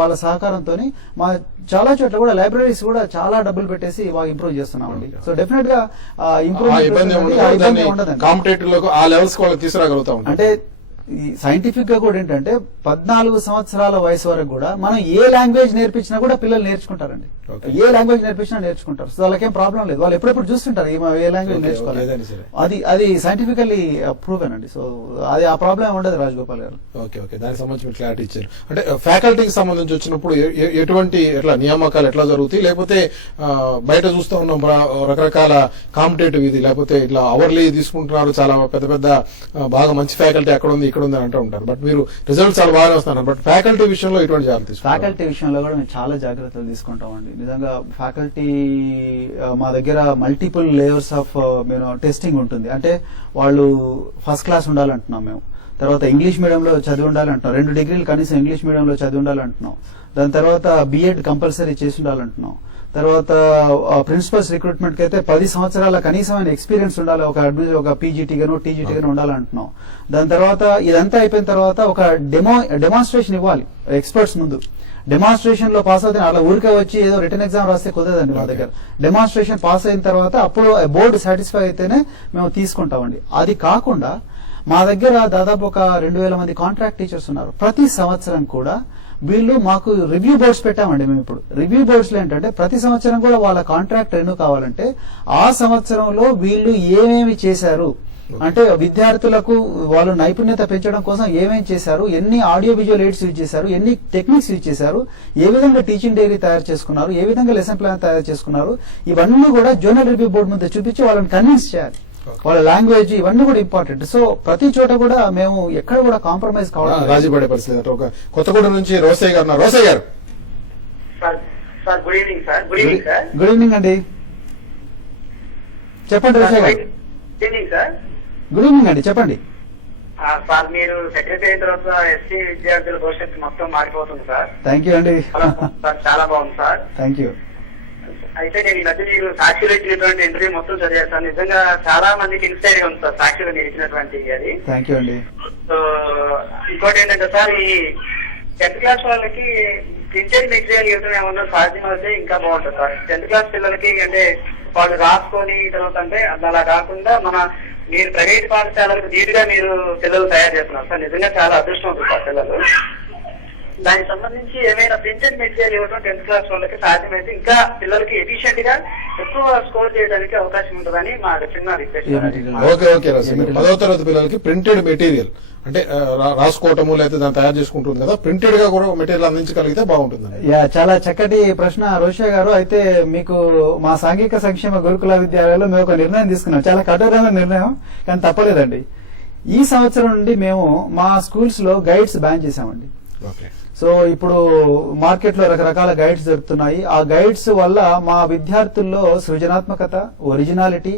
వాళ్ళ సహకారంతో మా చాలా చోట్ల కూడా లైబ్రరీస్ కూడా చాలా డబ్బులు పెట్టేసి బాగా ఇంప్రూవ్ చేస్తున్నామండి. సో డెఫినెట్ గా ఇంప్రూవ్మెంట్ కాంపిటేటివ్ లో ఆ లెవెల్స్ వాళ్ళకి తీసుకురాగలుగుతాం. అంటే సైంటిఫిక్ గా కూడా ఏంటంటే 14 సంవత్సరాల వయసు వరకు కూడా మనం ఏ లాంగ్వేజ్ నేర్పించినా కూడా పిల్లలు నేర్చుకుంటారండి. ఏ లాంగ్వేజ్ నేర్పించినా నేర్చుకుంటారు. సో వాళ్ళకేం ప్రాబ్లం లేదు. వాళ్ళు ఎప్పుడెప్పుడు చూస్తుంటారు ఏ లాంగ్వేజ్ నేర్చుకోవాలి. అది సైంటిఫికల్లీ ప్రూవెన్ అండి. సో అది ఆ ప్రాబ్లం ఉండదు రాజగోపాల్ గారు. ఓకే ఓకే దానికి సంబంధించి మీరు క్లారిటీ ఇచ్చారు. అంటే ఫ్యాకల్టీకి సంబంధించి వచ్చినప్పుడు ఎటువంటి నియామకాలు ఎట్లా జరుగుతాయి, లేకపోతే బయట చూస్తూ ఉన్నాం రకరకాల కాంపిటేటివ్ ఇది, లేకపోతే ఇట్లా అవర్లీ తీసుకుంటున్నారు, చాలా పెద్ద పెద్ద బాగా మంచి ఫ్యాకల్టీ అక్కడ ఉంది ఇక్కడ ఉంది అని అంటూ ఉంటారు. బట్ మీరు రిజల్ట్స్ చాలా బాగా వస్తున్నారు. బట్ ఫ్యాకల్టీ విషయంలో ఎటువంటి జాగ్రత్త తీసుకుంటారు? ఫ్యాకల్టీ విషయంలో కూడా మేము చాలా జాగ్రత్తలు తీసుకుంటామండి. నిజంగా ఫ్యాకల్టీ మా దగ్గర మల్టిపుల్ లేయర్స్ ఆఫ్ టెస్టింగ్ ఉంటుంది. అంటే వాళ్ళు ఫస్ట్ క్లాస్ ఉండాలంటున్నాం మేము. తర్వాత ఇంగ్లీష్ మీడియంలో చదివి ఉండాలంటున్నాం. 2 డిగ్రీలు కనీసం ఇంగ్లీష్ మీడియంలో చదివి ఉండాలంటున్నాం. దాని తర్వాత B.Ed కంపల్సరీ చేసి ఉండాలంటున్నాం. తర్వాత ప్రిన్సిపల్స్ రిక్రూట్మెంట్ కి అయితే 10 సంవత్సరాల కనీసమైన ఎక్స్పీరియన్స్ ఉండాలి. ఒక PGT గానో TGT గానో ఉండాలంటున్నాం. దాని తర్వాత ఇదంతా అయిపోయిన తర్వాత ఒక డెమాన్స్ట్రేషన్ ఇవ్వాలి ఎక్స్పర్ట్స్ ముందు. డెమాన్స్ట్రేషన్ లో పాస్ అవుతాయి. అలా ఊరికే వచ్చి ఏదో రిటర్న్ ఎగ్జామ్ రాస్తే కుదరదండి మా దగ్గర. డెమాన్స్ట్రేషన్ పాస్ అయిన తర్వాత అప్పుడు బోర్డు సాటిస్ఫై అయితేనే మేము తీసుకుంటామండి. అది కాకుండా మా దగ్గర దాదాపు ఒక 2000 మంది కాంట్రాక్ట్ టీచర్స్ ఉన్నారు. ప్రతి సంవత్సరం కూడా వీళ్ళు మాకు రివ్యూ బోర్డ్స్ పెట్టామండి. మేము ఇప్పుడు రివ్యూ బోర్డ్స్ లో ఏంటంటే ప్రతి సంవత్సరం కూడా వాళ్ళ కాంట్రాక్ట్ రెన్యూ కావాలంటే ఆ సంవత్సరంలో వీళ్ళు ఏమేమి చేశారు, అంటే విద్యార్థులకు వాళ్ళు నైపుణ్యత పెంచడం కోసం ఏమేం చేశారు, ఎన్ని ఆడియో విజువల్ ఎయిడ్స్ యూజ్ చేశారు, ఎన్ని టెక్నిక్స్ యూజ్ చేశారు, ఏ విధంగా టీచింగ్ డైరీ తయారు చేసుకున్నారు, ఏ విధంగా లెసన్ ప్లాన్ తయారు చేసుకున్నారు, ఇవన్నీ కూడా జోనల్ రివ్యూ బోర్డు మీద చూపించి వాళ్ళని కన్విన్స్ చేయాలి. వాళ్ళ లాంగ్వేజ్ ఇవన్నీ కూడా ఇంపార్టెంట్. సో ప్రతి చోట కూడా మేము ఎక్కడ కూడా కాంప్రమైజ్ కావాలి, రాజీ పడే పరిస్థితి. ఒక కొత్తగూడెం నుంచి రోసయ్య గారు. రోసయ్య గారు good evening sir. Good evening sir. Good evening అండి, చెప్పండి రోసయ్య గారు. Good evening sir. Good evening అండి, చెప్పండి. సార్ మీరు సెక్రటరీ అయిన తర్వాత SC విద్యార్థుల భవిష్యత్తు మొత్తం మారిపోతుంది సార్. థ్యాంక్ యూ అండి. సార్ చాలా బాగుంది సార్. Thank you. అయితే నేను ఈ మధ్య మీరు సాక్షిలో ఇచ్చినటువంటి ఇంటర్వ్యూ మొత్తం చదివాను సార్. నిజంగా చాలా మందికి ఇన్స్పైర్ గా ఉంది సార్ సాక్షిలో మీరు ఇచ్చినటువంటి అది. థ్యాంక్ యూ అండి. సో ఇంకోటి ఏంటంటే సార్, ఈ 10th క్లాస్ వాళ్ళకి ప్రింటెడ్ మెటీరియల్ ఇవ్వడం ఏమన్నా సాధ్యం అయితే ఇంకా బాగుంటుంది సార్. 10th క్లాస్ పిల్లలకి అంటే వాళ్ళు రాసుకొని తర్వాత అంటే అలా కాకుండా మీరు ప్రైవేట్ పాఠశాలకు ధీటుగా మీరు పిల్లలు తయారు చేస్తున్నారు సార్. నిజంగా చాలా అదృష్టం ఉంటుంది సార్ పిల్లలు. దానికి సంబంధించి ఏమైనా ప్రింటెడ్ మెటీరియల్ ఇవ్వడం 10th క్లాస్ వాళ్ళకి సాధ్యమైతే ఇంకా పిల్లలకి ఎఫిషియెంట్ గా ఎక్కువ స్కోర్ చేయడానికి అవకాశం ఉంటుందని మా చిన్న రిక్వెస్ట్. ఓకే ఓకే రాజు, 10వ తరగతి పిల్లలకి ప్రింటెడ్ మెటీరియల్ అంటే రాసుకోవటము లేకపోతే దాన్ని తయారు చేసుకుంటుంది కదా, ప్రింటెడ్ గా కూడా మెటీరియల్ అందించగలిగితే బాగుంటుంది. చాలా చక్కటి ప్రశ్న రోషయ్య గారు. అయితే మీకు మా సాంఘిక సంక్షేమ గురుకుల విద్యాలయంలో మేము ఒక నిర్ణయం తీసుకున్నాం, చాలా కఠోరమైన నిర్ణయం కానీ తప్పలేదండి. ఈ సంవత్సరం నుండి మేము మా స్కూల్స్ లో గైడ్స్ బ్యాన్ చేశామండి. సో ఇప్పుడు మార్కెట్ లో రకరకాల గైడ్స్ దొరుకుతున్నాయి. ఆ గైడ్స్ వల్ల మా విద్యార్థుల్లో సృజనాత్మకత, ఒరిజినాలిటీ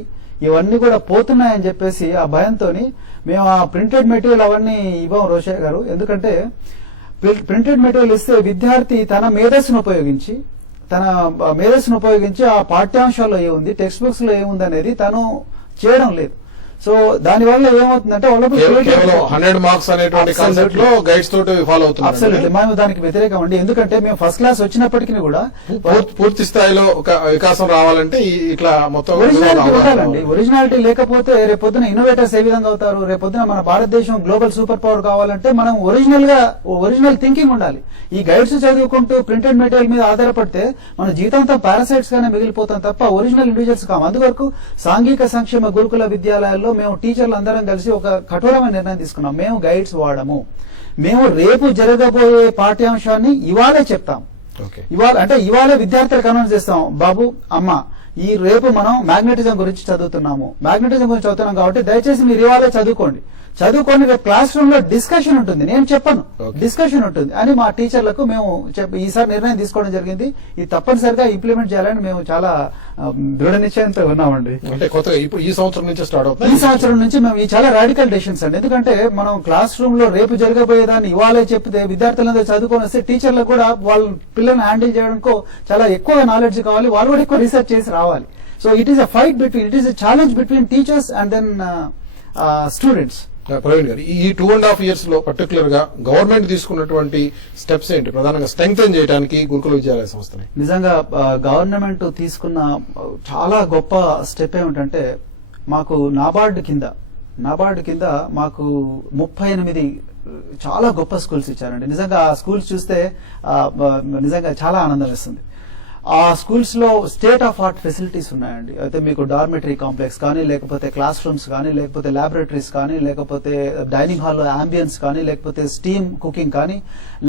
ఇవన్నీ కూడా పోతున్నాయని చెప్పేసి ఆ భయంతో మేము ఆ ప్రింటెడ్ మెటీరియల్ అవన్నీ ఇవ్వం రోషయ్య గారు. ఎందుకంటే ప్రింటెడ్ మెటీరియల్ ఇస్తే విద్యార్థి తన మేధస్సును ఉపయోగించి ఆ పాఠ్యాంశాల్లో ఏముంది, టెక్స్ట్ బుక్స్ లో ఏముంది అనేది తను చేయడం లేదు. సో దాని వల్ల ఏమవుతుందంటే కేవలం 100 మార్క్స్ అనేటువంటి కాన్సెప్ట్ లో గైడ్స్ తోటి ఫాలో అవుతున్నారు. అబ్సల్యూట్లీ మేము దానికి వ్యతిరేకం అండి. ఎందుకంటే మేము ఫస్ట్ క్లాస్ వచ్చినప్పటికీ కూడా పూర్తి స్థాయిలో ఒక వికాసం రావాలంటే ఇట్లా మొత్తం ఒరిజినాలిటీ ఉండాలండి. ఒరిజినాలిటీ లేకపోతే రేపొద్దున ఇన్నోవేటర్స్ ఏ విధంగా అవుతారు? రేపొద్దున మన భారతదేశం గ్లోబల్ సూపర్ పవర్ కావాలంటే మనం ఒరిజినల్ థింకింగ్ ఉండాలి. ఈ గైడ్స్ చదువుకుంటూ ప్రింటెడ్ మెటీరియల్ మీద ఆధారపడితే మన జీవితాంతం పారాసైట్స్ గానే మిగిలిపోతాం తప్ప ఒరిజినల్ ఇండివిజువల్స్ కాము. అందువరకు సాంఘిక సంక్షేమ గురుకుల విద్యాలయాల్లో మేము టీచర్లు అందరం కలిసి ఒక కఠోరమైన నిర్ణయం తీసుకున్నాం. మేము గైడ్స్ వాడము. మేము రేపు జరగబోయే పాఠ్యాంశాన్ని ఇవాళే చెప్తాం. ఇవాళే విద్యార్థులకు అనౌన్స్ చేస్తాం, బాబు అమ్మ ఈ రేపు మనం మ్యాగ్నెటిజం గురించి చదువుతున్నాం కాబట్టి దయచేసి మీరు ఇవాళే చదువుకొని రేపు క్లాస్ రూమ్ లో డిస్కషన్ ఉంటుంది, నేను చెప్పను డిస్కషన్ ఉంటుంది అని మా టీచర్లకు మేము ఈసారి నిర్ణయం తీసుకోవడం జరిగింది. ఇది తప్పనిసరిగా ఇంప్లిమెంట్ చేయాలని మేము చాలా దృఢ నిశ్చయంతో ఉన్నామండి. అంటే కొత్తగా ఇప్పుడు ఈ సంవత్సరం నుంచి స్టార్ట్ అవుతుంది. ఈ సంవత్సరం నుంచి మేము ఈ చాలా రాడికల్ డెసిషన్స్ అండి. ఎందుకంటే మనం క్లాస్ రూమ్ లో రేపు జరగబోయేదాన్ని ఇవాళే చెప్తే విద్యార్థులందరూ చదువుకొని వస్తే టీచర్లకు కూడా వాళ్ళ పిల్లల్ని హ్యాండిల్ చేయడానికి చాలా ఎక్కువ నాలెడ్జ్ కావాలి, వాళ్ళు కూడా ఎక్కువ రీసెర్చ్ చేసి రావాలి. So it is a challenge between teachers and then students. Praveen garu, ఈ 2.5 years లో పర్టికులర్ గా గవర్నమెంట్ తీసుకున్నటువంటి స్టెప్స్ ఏంటి ప్రధానంగా స్ట్రెంగ్తెన్ చేయడానికి గురుకుల విద్యాలయ సంస్థని? నిజంగా గవర్నమెంట్ తీసుకున్న చాలా గొప్ప స్టెప్ ఏమిటంటే మాకు నాబార్డు కింద మాకు 38 చాలా గొప్ప స్కూల్స్ ఇచ్చారండి. నిజంగా ఆ స్కూల్స్ చూస్తే నిజంగా చాలా ఆనందం వేస్తుంది. ఆ స్కూల్స్ లో స్టేట్ ఆఫ్ ఆర్ట్ ఫెసిలిటీస్ ఉన్నాయండి. అయితే మీకు డార్మెటరీ కాంప్లెక్స్ కానీ, లేకపోతే క్లాస్ రూమ్స్ కానీ, లేకపోతే ల్యాబొరేటరీస్ కానీ, లేకపోతే డైనింగ్ హాల్లో అంబియన్స్ కానీ, లేకపోతే స్టీమ్ కుకింగ్ కానీ,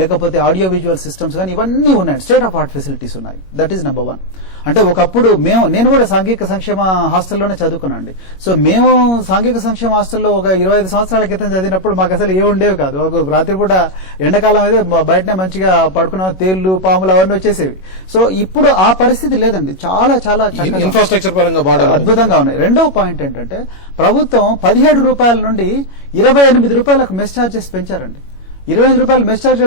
లేకపోతే ఆడియో విజువల్ సిస్టమ్స్ కానీ ఇవన్నీ ఉన్నాయి. స్టేట్ ఆఫ్ ఆర్ట్ ఫెసిలిటీస్ ఉన్నాయి. That is number 1. అంటే ఒకప్పుడు నేను కూడా సాంఘిక సంక్షేమ హాస్టల్లోనే చదువుకున్నాండి. సో మేము సాంఘిక సంక్షేమ హాస్టల్లో ఒక 25 సంవత్సరాల క్రితం చదివినప్పుడు మాకు అసలు ఏ ఉండేవి కాదు. ఒక రాత్రి కూడా ఎండాకాలం అయితే బయటనే మంచిగా పడుకున్న తేళ్లు, పాములు అవన్నీ వచ్చేసేవి. సో ఇప్పుడు ఆ పరిస్థితి లేదండి. చాలా చాలా ఇన్ఫ్రాస్ట్రక్చర్ పరంగా అద్భుతంగా ఉన్నాయి. రెండవ పాయింట్ ఏంటంటే ప్రభుత్వం 17 రూపాయల నుండి 28 రూపాయలకు మెస్ ఛార్జెస్ పెంచారండి. 25 రూపాయలు మెస్ ఛార్జ్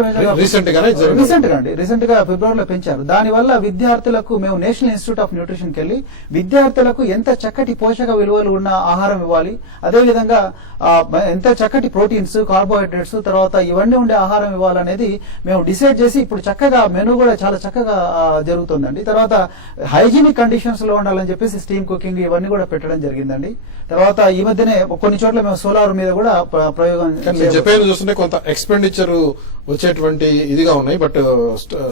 రీసెంట్ గా ఫిబ్రవరిలో పెంచారు. దానివల్ల విద్యార్థులకు మేము నేషనల్ ఇన్స్టిట్యూట్ ఆఫ్ న్యూట్రిషన్ కి వెళ్లి విద్యార్థులకు ఎంత చక్కటి పోషక విలువలు ఉన్న ఆహారం ఇవ్వాలి, అదేవిధంగా ఎంత చక్కటి ప్రోటీన్స్, కార్బోహైడ్రేట్స్, తర్వాత ఇవన్నీ ఉండే ఆహారం ఇవ్వాలనేది మేము డిసైడ్ చేసి ఇప్పుడు చక్కగా మెనూ కూడా చాలా చక్కగా జరుగుతుందండి. తర్వాత హైజీనిక్ కండిషన్స్ లో ఉండాలని చెప్పేసి స్టీమ్ కుకింగ్ ఇవన్నీ కూడా పెట్టడం జరిగిందండి. తర్వాత ఈ మధ్యనే కొన్ని చోట్ల మేము సోలార్ మీద కూడా ప్రయోగం చూస్తుంటే కొంత ఎక్స్పెండిచర్ వచ్చేటువంటి ఇదిగా ఉన్నాయి. బట్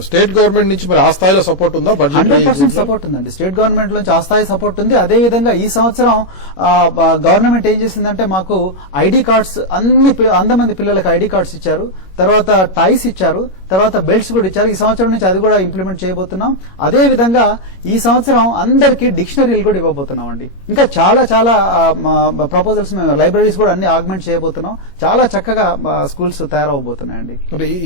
స్టేట్ గవర్నమెంట్ నుంచి మరి ఆ స్థాయిలో సపోర్ట్ ఉందా? 100% సపోర్ట్ ఉందండి. స్టేట్ గవర్నమెంట్ నుంచి ఆ స్థాయి సపోర్ట్ ఉంది. అదే విధంగా ఈ సంవత్సరం గవర్నమెంట్ ఏం చేసిందంటే మాకు ఐడి కార్డ్స్ అంతమంది పిల్లలకు ఐడి కార్డ్స్ ఇచ్చారు, తర్వాత టైస్ ఇచ్చారు, తర్వాత బెల్ట్స్ కూడా ఇచ్చారు. ఈ సంవత్సరం నుంచి అది కూడా ఇంప్లిమెంట్ చేయబోతున్నాం. అదే విధంగా ఈ సంవత్సరం అందరికీ డిక్షనరీలు కూడా ఇవ్వబోతున్నాం అండి. ఇంకా చాలా చాలా ప్రపోజల్స్ మేము లైబ్రరీస్ కూడా అన్ని ఆగ్మెంట్ చేయబోతున్నాం. చాలా చక్కగా స్కూల్స్ తయారవబోతున్నాయండి.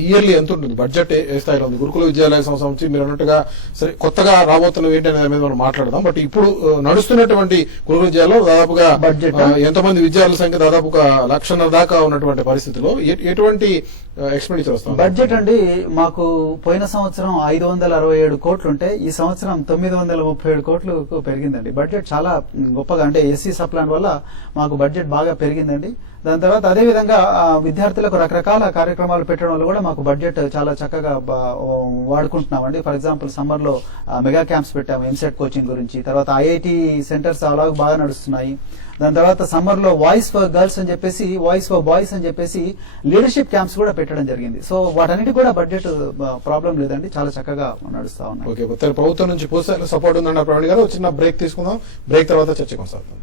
ఇయర్లీ ఎంత ఉంటుంది బడ్జెట్? ఏ స్థాయిలో ఉంది గురుకుల విద్యాలయ సంస్థ నుంచి? మీరు అన్నట్టుగా సరే కొత్తగా రాబోతున్నవి ఏంటి అనేది మనం మాట్లాడదాం. బట్ ఇప్పుడు నడుస్తున్నటువంటి గురుకుల విద్యాలయంలో దాదాపుగా బడ్జెట్ ఎంతమంది విద్యార్థుల సంఖ్య దాదాపు 1,00,000 దాకా ఉన్నటువంటి పరిస్థితిలో ఎటువంటి ఎక్స్పెండిచర్ వస్తుంది? బడ్జెట్ అండి మాకు పోయిన సంవత్సరం 567 కోట్లు ఉంటే ఈ సంవత్సరం 937 కోట్లకు పెరిగిందండి. బడ్జెట్ చాలా గొప్పగా, అంటే ఎస్సీ సప్లాన్ వల్ల మాకు బడ్జెట్ బాగా పెరిగిందండి. దాని తర్వాత అదే విధంగా విద్యార్థులకు రకరకాల కార్యక్రమాలు పెట్టడం వల్ల కూడా మాకు బడ్జెట్ చాలా చక్కగా వాడుకుంటున్నామండి. ఫర్ ఎగ్జాంపుల్ సమ్మర్ లో మెగా క్యాంప్స్ పెట్టాము ఎంసెట్ కోచింగ్ గురించి. తర్వాత ఐఐటి సెంటర్స్ అలా బాగా నడుస్తున్నాయి. దాని తర్వాత సమ్మర్ లో వాయిస్ ఫర్ గర్ల్స్ అని చెప్పేసి, వాయిస్ ఫర్ బాయ్స్ అని చెప్పేసి లీడర్షిప్ క్యాంప్స్ కూడా పెట్టడం జరిగింది. సో వాటన్నిటి కూడా బడ్జెట్ ప్రాబ్లం లేదండి, చాలా చక్కగా నడుస్తా ఉన్నాయి. ఓకే, ప్రభుత్వం నుంచి పూర్తి సపోర్ట్ ఉందన్న ప్రవీణ్ గారు. చిన్న బ్రేక్ తీసుకుందాం, బ్రేక్ తర్వాత చర్చ కొనసాగుతాం.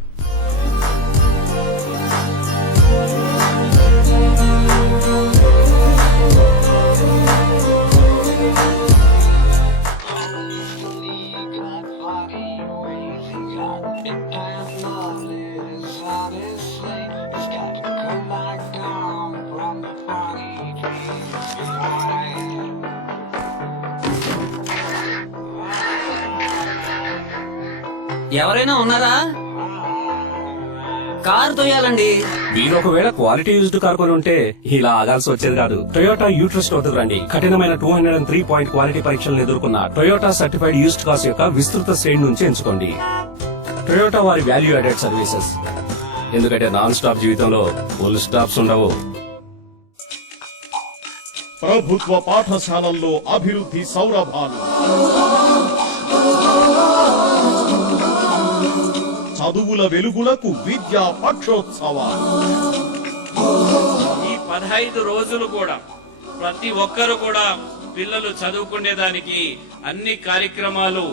ఎవరైనా ఉన్నారా? కారు తోయాలండి. మీరు ఒకవేళ క్వాలిటీ యూజ్డ్ కార్ కొని ఉంటే ఇలా ఆగాల్సి వచ్చేది కాదు. టొయోటా యూట్రస్ట్ వద్దకు రండి. కఠినమైన 203 పాయింట్ క్వాలిటీ పరీక్షలను ఎదుర్కొన్న టొయోటా సర్టిఫైడ్ యూజ్డ్ కార్స్ యొక్క విస్తృత శ్రేణి నుంచి ఎంచుకోండి. టొయోటా వారి వాల్యూ యాడెడ్ సర్వీసెస్, ఎందుకంటే నాన్ స్టాప్ జీవితంలో ఫుల్ స్టాప్స్ ఉండవు. ప్రభుత్వ పాఠశాలల్లో అభివృద్ధి సౌరభాలు, చదువుల వెలుగులకు విద్యా పక్షోత్సవాలు. ఈ 15 రోజులు కూడా ప్రతి ఒక్కరు కూడా పిల్లలు చదువుకునేదానికి అన్ని కార్యక్రమాలు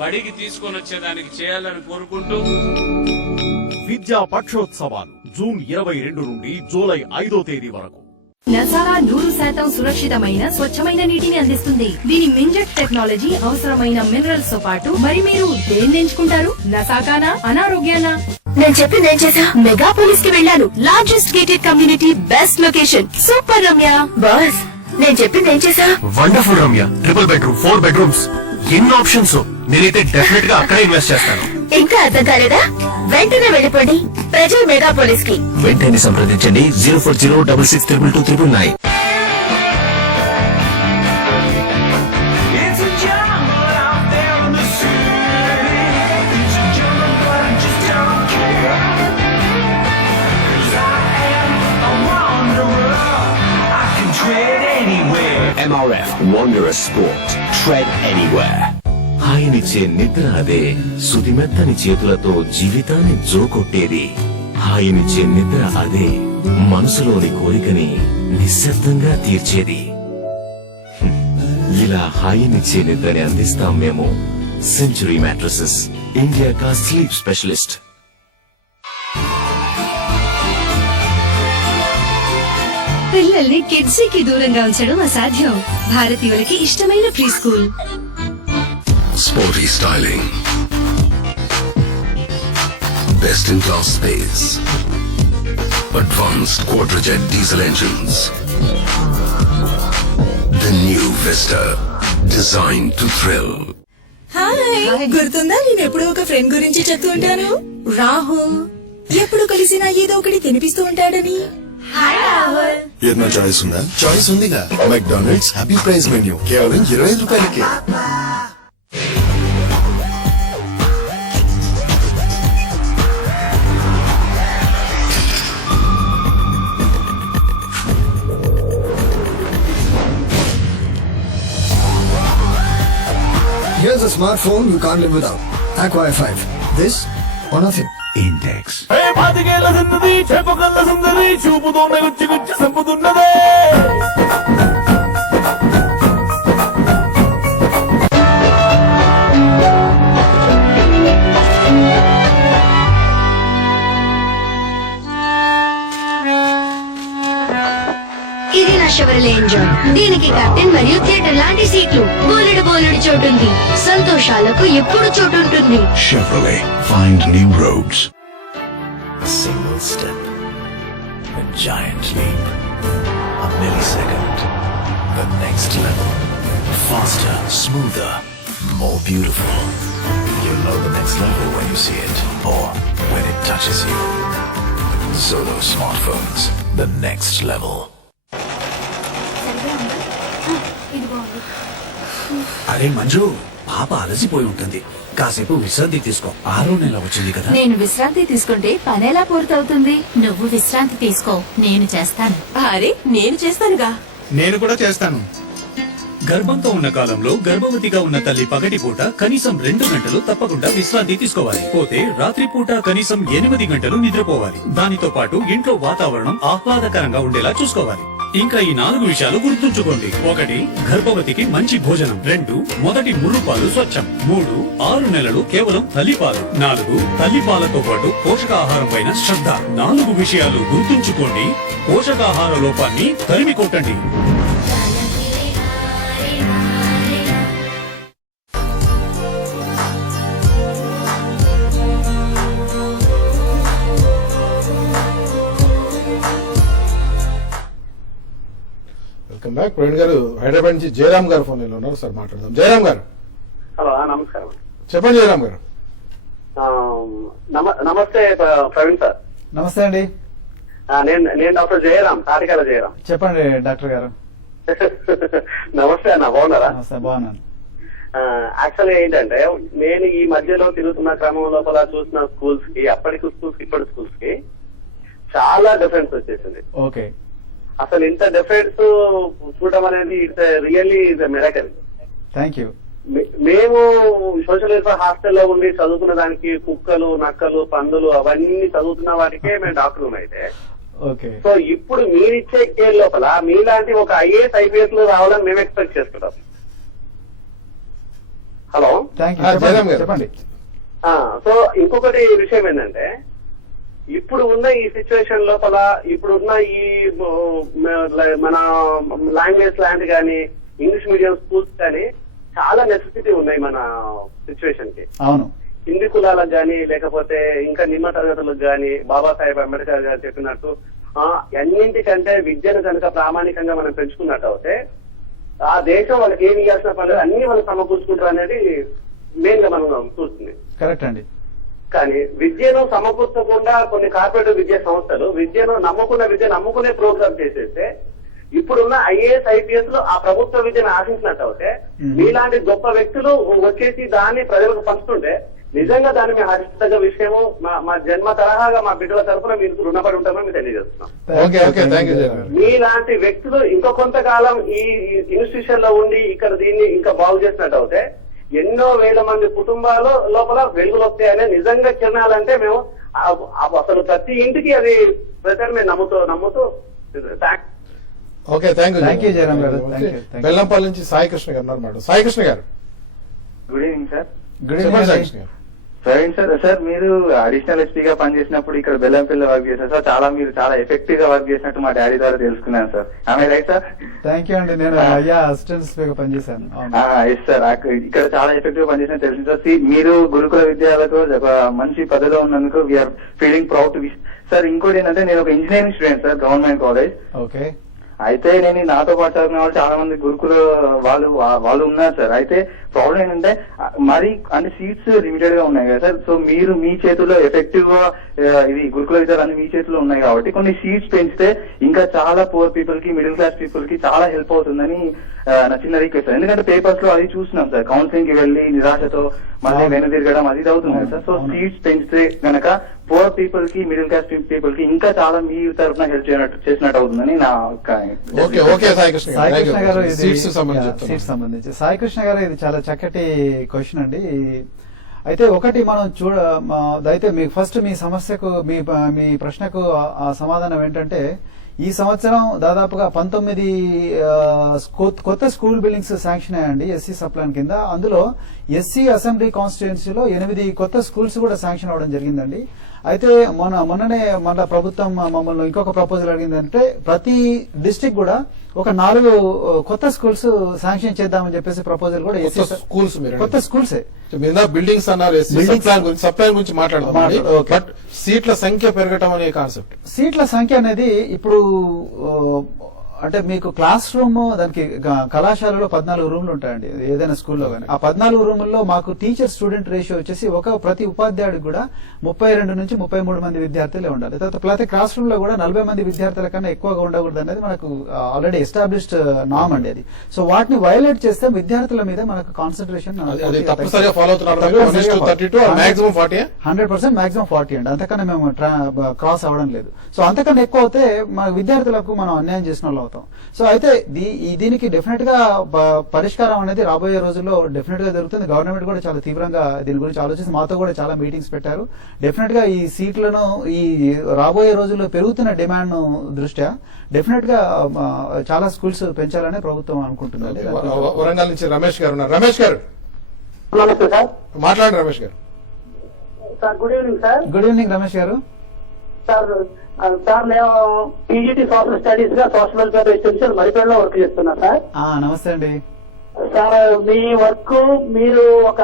బడికి తీసుకొని వచ్చేదానికి చేయాలని కోరుకుంటూ విద్యా పక్షోత్సవాలు జూన్ 22 నుండి జూలై 5వ తేదీ వరకు. నసారా 100% సురక్షితమైన స్వచ్ఛమైన నీటిని అందిస్తుంది. దీని మింజెట్ టెక్నాలజీ అవసరమైన మినరల్స్ తో పాటు మరి మీరు దేన్ని ఎంచుకుంటారు? నసాకానా, అనారోగ్యానా? నేను చెప్పింది ఏం చేసా? మెగాపోలిస్ కి వెళ్ళాను. Largest gated community, best location. Super Ramya. Boss, నేను చెప్పింది ఏం చేసా? వండర్ఫుల్ రమ్య. 3 బెడ్రూమ్ 4 బెడ్రూమ్స్, ఎన్ని ఆప్షన్స్. నేనైతే డెఫినెట్ గా అక్కడే ఇన్వెస్ట్ చేస్తాను. ఇంకా అర్థం కాలేదా? వెంటనే వెళ్ళిపోండి ప్రజా మెగాపోలిస్ కి. వెంటనే సంప్రదించండి 04066222299. MRF Wanderers Sport. Tread anywhere. హాయినిచ్చే నిద్ర అదే, సుతిమెత్తని చేతులతో జీవితాన్ని జోకొట్టేది. హాయినిచ్చే నిద్ర అదే, మనసులోని కోరికని నిశ్శబ్దంగా తీర్చేది. ఇలా హాయినిచ్చే నిద్రని అందిస్తాం మేము. సెంచురీ మ్యాట్రసెస్, ఇండియా కా స్లీప్ స్పెషలిస్ట్. పిల్లల్ని కిడ్సీకి దూరంగా ఉంచడం అసాధ్యం. భారతీయులకి ఇష్టమైన pre school. Sporty styling, best in class space, advanced quadrojet diesel engines, the new Vista, designed to thrill. Hi, గుర్తుందా? నేను ఎప్పుడో ఒక ఫ్రెండ్ గురించి చెప్తూ ఉంటాను, రాహుల్. ఎప్పుడు కలిసినా ఏదో ఒకటి తినిపిస్తూ ఉంటాడని. హాయ్ రాహుల్. ఏదైనా చాయిస్ ఉందా? చాయిస్ ఉందిగా. మెక్డానల్డ్స్ హ్యాపీ ప్రైస్ మెన్యూ కేవలం 25 రూపాయలకే. Here's a smartphone you can't live without. Aqua i5. This or nothing. Index. ఇది నా షెవర్లే ఎంజాయ్. దీనికి కెప్టెన్ మరియు థియేటర్ లాంటి సీట్లు, బోలెడు బోలెడు చోటుంది. సంతోషాలకు ఎప్పుడు చోటుంటుంది. Chevrolet, find new roads. A single step, a giant leap, a millisecond, the next level. Faster, smoother, more beautiful. You'll know the next level when you see it, or when it touches you. Solo smartphones, the next level. అరే మంజు, పాప అలసిపోయి ఉంటుంది, కాసేపు విశ్రాంతి తీసుకో. 6వ నెల వచ్చింది కదా. నేను విశ్రాంతి తీసుకుంటే పని ఎలా పూర్తవుతుంది? నువ్వు విశ్రాంతి తీసుకో, నేను చేస్తాను. అరే నేను చేస్తానుగా. నేను కూడా చేస్తాను. గర్భంతో ఉన్న కాలంలో గర్భవతిగా ఉన్న తల్లి పగటిపూట కనీసం 2 గంటలు తప్పకుండా విశ్రాంతి తీసుకోవాలి. పోతే రాత్రిపూట కనీసం 8 గంటలు నిద్రపోవాలి. దానితో పాటు ఇంట్లో వాతావరణం ఆహ్లాదకరంగా ఉండేలా చూసుకోవాలి. ఇంకా ఈ 4 విషయాలు గుర్తుంచుకోండి. 1. గర్భవతికి మంచి భోజనం. 2. మొదటి ముర్రుపాలు స్వచ్ఛం. 3. 6 నెలలు కేవలం తల్లిపాలు. 4. తల్లిపాలతో పాటు పోషకాహారం పైన శ్రద్ధ. 4 విషయాలు గుర్తుంచుకోండి. పోషకాహార లోపాన్ని తరిమి కొట్టండి. Welcome back. ప్రవీణ్ గారు హైదరాబాద్ నుంచి జయరామ్ గారు ఫోన్ లో ఉన్నారు, సార్ మాట్లాడదాం. జయరామ్ గారు. హలో, నమస్కారం. చెప్పండి జయరామ్ గారు. నమస్తే ప్రవీణ్ సార్. నమస్తే అండి. నేను డాక్టర్ జయరామ్, తాటికాల జయరామ్. చెప్పండి డాక్టర్ గారు. నమస్తే అన్న, బాగున్నారా? నమస్తే, బాగున్నాను. యాక్చువల్ ఏంటంటే, నేను ఈ మధ్యలో తిరుగుతున్న క్రమం లోపల చూసిన స్కూల్స్ కి, అప్పటికి స్కూల్స్ కి ఇప్పటి స్కూల్స్ కి చాలా డిఫరెన్స్ వచ్చేసింది. ఓకే. అసలు ఇంత డిఫరెన్స్ చూడడం అనేది it's really is a miracle. Thank you. మేము సోషల్ వెల్ఫేర్ హాస్టల్లో ఉండి చదువుకున్న దానికి కుక్కలు, నక్కలు, పందులు అవన్నీ చదువుతున్న వాటికే మేము డాక్టర్ అయితే, ఓకే. సో ఇప్పుడు మీరిచ్చే కేర్ లోపల మీలాంటి ఒక ఐఏఎస్ ఐపీఎస్ లో రావాలని మేము ఎక్స్పెక్ట్ చేస్తున్నాం. Hello, thank you. చెప్పండి. సో ఇంకొకటి విషయం ఏంటంటే, ఇప్పుడు ఉన్న ఈ సిచ్యువేషన్ లోపల ఇప్పుడున్న ఈ మన లాంగ్వేజ్ లాంటి కానీ ఇంగ్లీష్ మీడియం స్కూల్స్ కానీ చాలా నెసెసిటీ ఉన్నాయి మన సిచ్యువేషన్ కి. అవును. హిందీ కులాలకు గాని, లేకపోతే ఇంకా నిమ్మ తరగతులకు గాని, బాబాసాహెబ్ అంబేద్కర్ గారు చెప్పినట్టు అన్నింటికంటే విద్యను కనుక ప్రామాణికంగా మనం పెంచుకున్నట్టు అయితే ఆ దేశం వాళ్ళకి ఏమి ఇవ్వాల్సిన పనులు అన్ని వాళ్ళు సమకూర్చుకుంటారు అనేది మెయిన్ గా మనం చూస్తుంది. కరెక్ట్ అండి. కానీ విద్యను సమకూర్చకుండా కొన్ని కార్పొరేట్ విద్యా సంస్థలు విద్యను నమ్ముకునే ప్రోగ్రామ్ చేసేస్తే ఇప్పుడున్న ఐఏఎస్ ఐపీఎస్ లో ఆ ప్రభుత్వ విద్యను ఆశించినట్టు అయితే మీలాంటి గొప్ప వ్యక్తులు వచ్చేసి దాన్ని ప్రజలకు పంచుతుంటే నిజంగా దాన్ని మేము హర్షించదగ్గ విషయము. మా జన్మ తరహాగా మా బిడ్డల తరఫున మీకు రుణపడి ఉంటామని మేము తెలియజేస్తున్నాం. మీలాంటి వ్యక్తులు ఇంకో కొంతకాలం ఈ ఇన్స్టిట్యూషన్ లో ఉండి ఇక్కడ దీన్ని ఇంకా బాగు చేసినట్టు అయితే ఎన్నో వేల మంది కుటుంబాలు లోపల వెలుగులు వస్తాయనే నిజంగా చిన్నాలంటే మేము అసలు ప్రతి ఇంటికి అది ప్రచారం మేము నమ్ముతూ ఓకే, థ్యాంక్ యూ జయరామ్ గారు. బెల్లంపల్లి నుంచి సాయి కృష్ణ గారు అన్నమాట. సాయి కృష్ణ గారు, good evening sir. Good evening Sai Krishna గారు. ప్రవీణ్ సార్, సార్ మీరు అడిషనల్ ఎస్పీగా పనిచేసినప్పుడు ఇక్కడ బెల్లంపల్లి వర్క్ చేశారు సార్. మీరు చాలా ఎఫెక్టివ్ గా వర్క్ చేసినట్టు మా డాడీ ద్వారా తెలుసుకున్నాను సార్. ఆమె రైట్ సార్? థ్యాంక్ యూ అండి. నేను అసిస్టెంట్ ఎస్పీగా పనిచేశాను. ఎస్ సార్, ఇక్కడ చాలా ఎఫెక్టివ్ గా పనిచేసిన తెలిసింది సార్. మీరు గురుకుల విద్యాలయాలకు ఒక మంచి పద్ధతిలో ఉన్నందుకు we're feeling proud to be. Sir ఇంకోటి ఏంటంటే, నేను ఒక engineering student sir, government college. Okay. అయితే నేను నాతో పాటు చదివిన వాళ్ళు చాలా మంది గురుకుల వాళ్ళు ఉన్నారు సార్. అయితే ప్రాబ్లం ఏంటంటే మరి అంటే సీట్స్ లిమిటెడ్ గా ఉన్నాయి కదా సార్. సో మీరు మీ చేతుల్లో ఎఫెక్టివ్ గా ఇది గురుకుల విద్యాలయాలు మీ చేతుల్లో ఉన్నాయి కాబట్టి కొన్ని సీట్స్ పెంచితే ఇంకా చాలా పూర్ పీపుల్ కి, మిడిల్ క్లాస్ పీపుల్ కి చాలా హెల్ప్ అవుతుందని నా చిన్న రిక్వెస్ట్. ఎందుకంటే పేపర్స్ లో అది చూస్తున్నాం సార్, కౌన్సిలింగ్ కి వెళ్లి నిరాశతో మళ్ళీ వెనుదిరగడం అది అవుతుంది సార్. సో సీట్స్ పెంచితే గనక పూర్ పీపుల్ కి, మిడిల్ క్లాస్ పీపుల్ కి ఇంకా చాలా మీ తరఫున హెల్ప్ చేసినట్టు అవుతుందని నా సాయి కృష్ణ గారు. సీట్స్ సంబంధించి సాయి కృష్ణ గారు ఇది చాలా చక్కటి క్వశ్చన్ అండి. అయితే ఒకటి మనం అయితే మీకు ఫస్ట్ మీ సమస్యకు మీ ప్రశ్నకు ఆ సమాధానం ఏంటంటే, ఈ సంవత్సరం దాదాపుగా 19 కొత్త స్కూల్ బిల్డింగ్స్ శాంక్షన్ అయ్యాయండి ఎస్సీ సప్లాన్ కింద. అందులో ఎస్సీ అసెంబ్లీ కాన్స్టిట్యుయెన్సీలో 8 కొత్త స్కూల్స్ కూడా శాంక్షన్ అవ్వడం జరిగిందండి. అయితే మొన్ననే మన ప్రభుత్వం మమ్మల్ని ఇంకొక ప్రపోజల్ అడిగిందంటే, ప్రతి డిస్ట్రిక్ట్ కూడా ఒక 4 కొత్త స్కూల్స్ శాంక్షన్ చేద్దామని చెప్పేసి ప్రపోజల్ కూడా కొత్త స్కూల్సే. బిల్డింగ్స్ అన్నారు, సప్లై గురించి మాట్లాడదాం. బట్ సీట్ల సంఖ్య పెరగటం అనే కాన్సెప్ట్. సీట్ల సంఖ్య అనేది ఇప్పుడు అంటే మీకు క్లాస్ రూమ్ దానికి కళాశాలలో 14 రూమ్లు ఉంటాయండి ఏదైనా స్కూల్లో కానీ. ఆ 14 రూముల్లో మాకు టీచర్ స్టూడెంట్ రేషియో వచ్చేసి ప్రతి ఉపాధ్యాయుడికి కూడా 32 నుంచి 33 మంది విద్యార్థులే ఉండాలి. తర్వాత ప్రతి క్లాస్ రూమ్ లో కూడా 40 మంది విద్యార్థుల కన్నా ఎక్కువగా ఉండకూడదు అనేది మనకు ఆల్రెడీ ఎస్టాబ్లిష్డ్ నామ్ అండి అది. సో వాటిని వైలేట్ చేస్తే విద్యార్థుల మీద మనకు కాన్సన్ట్రేషన్ 100% మాక్సిమం 40 అండి. అంతకన్నా మేము క్రాస్ అవ్వడం లేదు. సో అంతకన్నా ఎక్కువ అయితే మన విద్యార్థులకు మనం అన్యాయం చేసిన వాళ్ళు అవుతాం. సో అయితే దీనికి డెఫినెట్ గా పరిష్కారం అనేది రాబోయే రోజుల్లో డెఫినెట్ గా జరుగుతుంది. గవర్నమెంట్ కూడా చాలా తీవ్రంగా దీని గురించి ఆలోచిస్తే మాతో కూడా చాలా మీటింగ్స్ పెట్టారు. డెఫినెట్ గా ఈ సీట్లను ఈ రాబోయే రోజుల్లో పెరుగుతున్న డిమాండ్ దృష్ట్యా డెఫినెట్ గా చాలా స్కూల్స్ పెంచాలని ప్రభుత్వం అనుకుంటుంది. వరంగల్ నుంచి రమేష్ గారు ఉన్నారు. రమేష్ గారు నమస్తే సార్. మాట్లాడండి రమేష్ గారు. Sir good evening sir. Good evening Ramesh గారు. సార్ నేను పీజీటీ సోషల్ స్టడీస్ గా సోషల్ వెల్ఫేర్ రెసిడెన్షియల్ మరిపేడలో వర్క్ చేస్తున్నా సార్. నమస్తే అండి సార్. మీ వర్క్ మీరు ఒక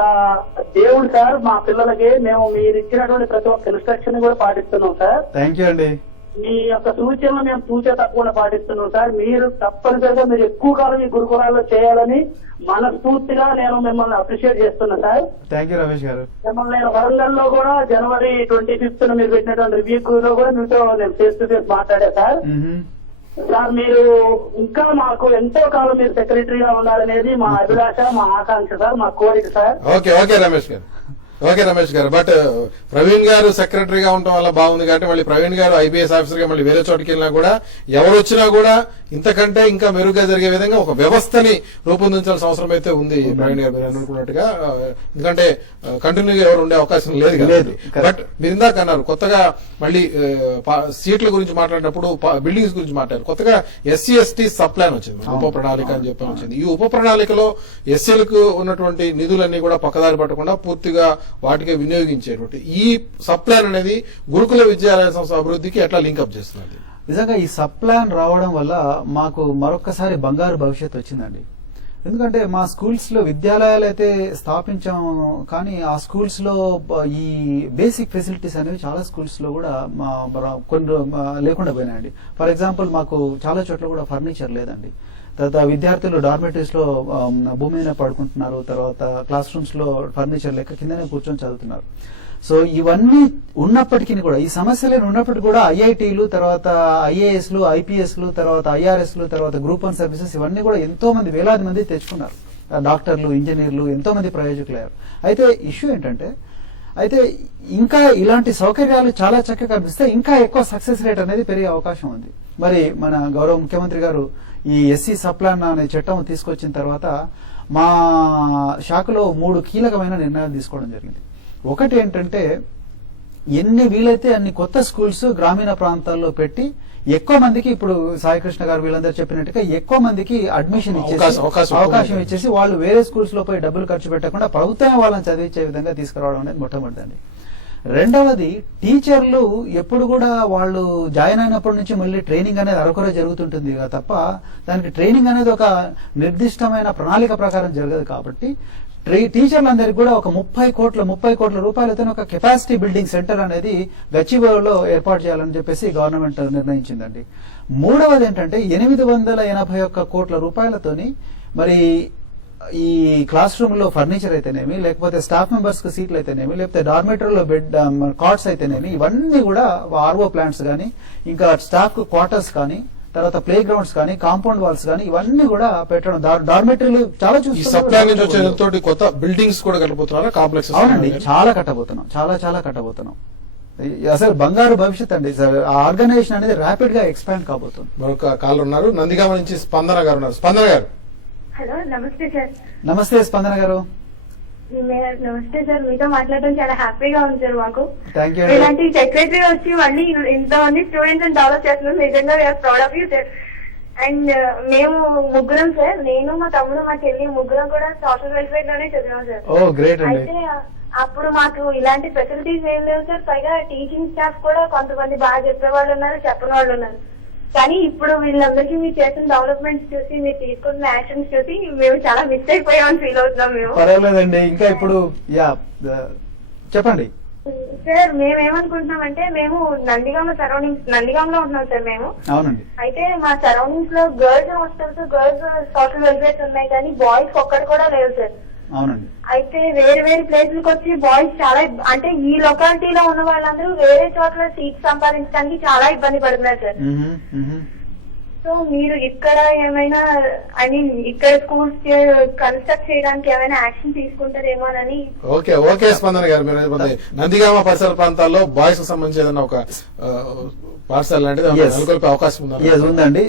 దేవుడు సార్. మా పిల్లలకి మేము మీరు ఇచ్చినటువంటి ప్రతి ఒక్క ఇన్స్ట్రక్షన్ కూడా పాటిస్తున్నాం సార్. థ్యాంక్ యూ అండి. మీ యొక్క సూచనలు మేము తూచే తప్పకుండా పాటిస్తున్నాం సార్. మీరు తప్పనిసరిగా మీరు ఎక్కువ కాలం ఈ గురుకులాల్లో చేయాలని మనస్ఫూర్తిగా నేను మిమ్మల్ని అప్రిషియేట్ చేస్తున్నా సార్. థ్యాంక్ యూ రమేష్ గారు. మిమ్మల్ని నేను వరంగల్ లో కూడా January 25th మీరు పెట్టినటువంటి రివ్యూ లో కూడా మీతో నేను ఫేస్ టు ఫేస్ మాట్లాడా సార్. సార్ మీరు ఇంకా మాకు ఎంతో కాలం మీరు సెక్రటరీగా ఉండాలనేది మా అభిలాష, మా ఆకాంక్ష సార్, మా కోరిక సార్. ఓకే రమేష్ గారు. బట్ ప్రవీణ్ గారు సెక్రటరీగా ఉండటం వల్ల బాగుంది కాబట్టి మళ్ళీ ప్రవీణ్ గారు ఐపీఎస్ ఆఫీసర్ గా మళ్ళీ వేరే చోటుకి వెళ్ళినా కూడా ఎవరు వచ్చినా కూడా ఇంతకంటే ఇంకా మెరుగ్గా జరిగే విధంగా ఒక వ్యవస్థని రూపొందించాల్సిన అవసరం అయితే ఉంది ప్రవీణ్ గారు మీరు అనుకున్నట్టుగా. ఎందుకంటే కంటిన్యూగా ఎవరు ఉండే అవకాశం లేదు కదా. బట్ మీరు ఇందాక అన్నారు కొత్తగా మళ్ళీ సీట్ల గురించి మాట్లాడినప్పుడు బిల్డింగ్స్ గురించి మాట్లాడారు. కొత్తగా ఎస్సీ ఎస్టీ సబ్ ప్లాన్ వచ్చింది, ఉప ప్రణాళిక అని చెప్పి వచ్చింది. ఈ ఉప ప్రణాళికలో ఎస్సీలకు ఉన్నటువంటి నిధులన్నీ కూడా పక్కదారి పట్టకుండా పూర్తిగా వాటికే వినియోగించేటువంటి ఈ సబ్ ప్లాన్ అనేది గురుకుల విద్యాలయ సంస్థ అభివృద్ధికి ఎట్లా లింకప్ చేస్తున్నది? నిజంగా ఈ సబ్ ప్లాన్ రావడం వల్ల మాకు మరొక్కసారి బంగారు భవిష్యత్తు వచ్చిందండి. ఎందుకంటే మా స్కూల్స్ లో విద్యాలయాలు అయితే స్థాపించాము కానీ ఆ స్కూల్స్ లో ఈ బేసిక్ ఫెసిలిటీస్ అనేవి చాలా స్కూల్స్ లో కూడా కొన్ని లేకుండా పోయినాయండి. ఫర్ ఎగ్జాంపుల్ మాకు చాలా చోట్ల కూడా ఫర్నిచర్ లేదండి. తర్వాత విద్యార్థులు డార్మెటరీస్ లో భూమి మీద పడుకుంటున్నారు. తర్వాత క్లాస్ రూమ్స్ లో ఫర్నిచర్ లెక్క కిందనే కూర్చొని చదువుతున్నారు. సో ఇవన్నీ ఉన్నప్పటికీ కూడా ఈ సమస్యలు ఉన్నప్పటికీ కూడా ఐఐటీలు, తర్వాత ఐఏఎస్లు, ఐపీఎస్లు, తర్వాత ఐఆర్ఎస్లు, తర్వాత గ్రూప్ 1 సర్వీసెస్ ఇవన్నీ కూడా ఎంతో మంది వేలాది మంది తెచ్చుకున్నారు. డాక్టర్లు, ఇంజనీర్లు ఎంతో మంది ప్రయోజకులు అయ్యారు. అయితే ఇష్యూ ఏంటంటే ఇంకా ఇలాంటి సౌకర్యాలు చాలా చక్కగా కనిపిస్తే ఇంకా ఎక్కువ సక్సెస్ రేట్ అనేది పెరిగే అవకాశం ఉంది. మరి మన గౌరవ ముఖ్యమంత్రి గారు ఈ ఎస్సీ సబ్ ప్లాన్ అనే చట్టం తీసుకొచ్చిన తర్వాత మా శాఖలో 3 కీలకమైన నిర్ణయాలు తీసుకోవడం జరిగింది. ఒకటి ఏంటంటే ఎన్ని వీలైతే అన్ని కొత్త స్కూల్స్ గ్రామీణ ప్రాంతాల్లో పెట్టి ఎక్కువ మందికి, ఇప్పుడు సాయికృష్ణ గారు వీళ్ళందరూ చెప్పినట్టుగా ఎక్కువ మందికి అడ్మిషన్ ఇచ్చేసి అవకాశం ఇచ్చేసి వాళ్ళు వేరే స్కూల్స్ లో పోయి డబ్బులు ఖర్చు పెట్టకుండా ప్రభుత్వమే వాళ్ళని చదివించే విధంగా తీసుకురావడం అనేది మొట్టమొదటిదండి. రెండవది టీచర్లు ఎప్పుడు కూడా వాళ్ళు జాయిన్ అయినప్పటి నుంచి మళ్ళీ ట్రైనింగ్ అనేది అరకొర జరుగుతుంటుంది తప్ప దానికి ట్రైనింగ్ అనేది ఒక నిర్దిష్టమైన ప్రణాళిక ప్రకారం జరగదు. కాబట్టి టీచర్లందరికీ కూడా ఒక 30 కోట్ల రూపాయలతో ఒక కెపాసిటీ బిల్డింగ్ సెంటర్ అనేది గచ్చిబౌలిలో ఏర్పాటు చేయాలని చెప్పేసి గవర్నమెంట్ నిర్ణయించిందండి. మూడవది ఏంటంటే 881 కోట్ల రూపాయలతోని మరి ఈ క్లాస్ రూమ్ లో ఫర్నిచర్ అయితేనేమి, లేకపోతే స్టాఫ్ మెంబర్స్ కి సీట్లు అయితేనేమి, లేకపోతే డార్మెటరీలో బెడ్ కాట్స్ అయితేనేమి, ఇవన్నీ కూడా ఆర్ఓ ప్లాంట్స్ కానీ, ఇంకా స్టాఫ్ క్వార్టర్స్ కానీ, తర్వాత ప్లే గ్రౌండ్స్ కానీ, కాంపౌండ్ వాల్స్ కానీ ఇవన్నీ కూడా పెట్టడం. డార్మెటరీలు చాలా చూసి కొత్త బిల్డింగ్స్ కూడా కట్టబోతున్నారా? కాంప్లెక్స్ అవునండి, చాలా కట్టబోతున్నాం. అసలు బంగారు భవిష్యత్ అండి. ఆర్గనైజేషన్ అనేది ర్యాపిడ్ గా ఎక్స్పాండ్ కాబోతుంది. మరొక కాల్ ఉన్నారు, నందిగామ నుంచి స్పందన గారు ఉన్నారు. స్పందన గారు. హలో, నమస్తే సార్. నమస్తే స్పందన గారు. నమస్తే సార్, మీతో మాట్లాడడం చాలా హ్యాపీగా ఉంది సార్. మాకు థ్యాంక్ యూ. ఇలాంటి సెక్రటరీ వచ్చి మళ్ళీ ఇంతమంది స్టూడెంట్స్ డెవలప్ చేస్తున్నారు. నిజంగా we're proud of you sir. And మేము ముగ్గురం సార్, నేను, మా తమ్ముడు, మా చెల్లి ముగ్గురం కూడా సోషల్ వెల్ఫేర్ లోనే చదివాం సార్. ఓ గ్రేట్ అండి. అయితే అప్పుడు మాకు ఇలాంటి ఫెసిలిటీస్ ఏం లేవు సార్. పైగా టీచింగ్ స్టాఫ్ కూడా కొంతమంది బాగా చెప్పే వాళ్ళు ఉన్నారు, చెప్పని వాళ్ళు ఉన్నారు. కానీ ఇప్పుడు వీళ్ళందరికీ మీరు చేసిన డెవలప్మెంట్స్ చూసి, మీరు తీసుకున్న యాక్షన్స్ చూసి మేము చాలా మిస్ అయిపోయామని ఫీల్ అవుతున్నాం. మేము పర్వాలేదండి. ఇంకా ఇప్పుడు చెప్పండి. సార్ మేమేమనుకుంటున్నామంటే మేము నందిగామ సరౌండింగ్స్ నందిగామలో ఉంటున్నాం సార్ మేము. అవునండి. అయితే మా సరౌండింగ్స్ లో girls hostels girls social welfares ఉన్నాయి కానీ బాయ్స్ ఒక్కటి కూడా లేవు సార్. అవునండి. అయితే వేరే వేరే ప్లేసులకు వచ్చి బాయ్స్ చాలా అంటే ఈ లొకాలిటీలో ఉన్న వాళ్ళందరూ వేరే చోట్ల సీట్ సంపాదించడానికి చాలా ఇబ్బంది పడుతున్నారు సార్. సో మీరు ఇక్కడ ఏమైనా ఐ మీన్ ఇక్కడ స్కూల్స్ కన్స్ట్రక్ట్ చేయడానికి ఏమైనా యాక్షన్ తీసుకుంటారేమోనని. ఓకే స్పందన గారు, మీరు నందిగామ పరిసర ప్రాంతాల్లో బాయ్స్ కు సంబంధించి ఏదైనా ఒక పాఠశాల లాంటిది నెలకొల్పే అవకాశం ఉందండి.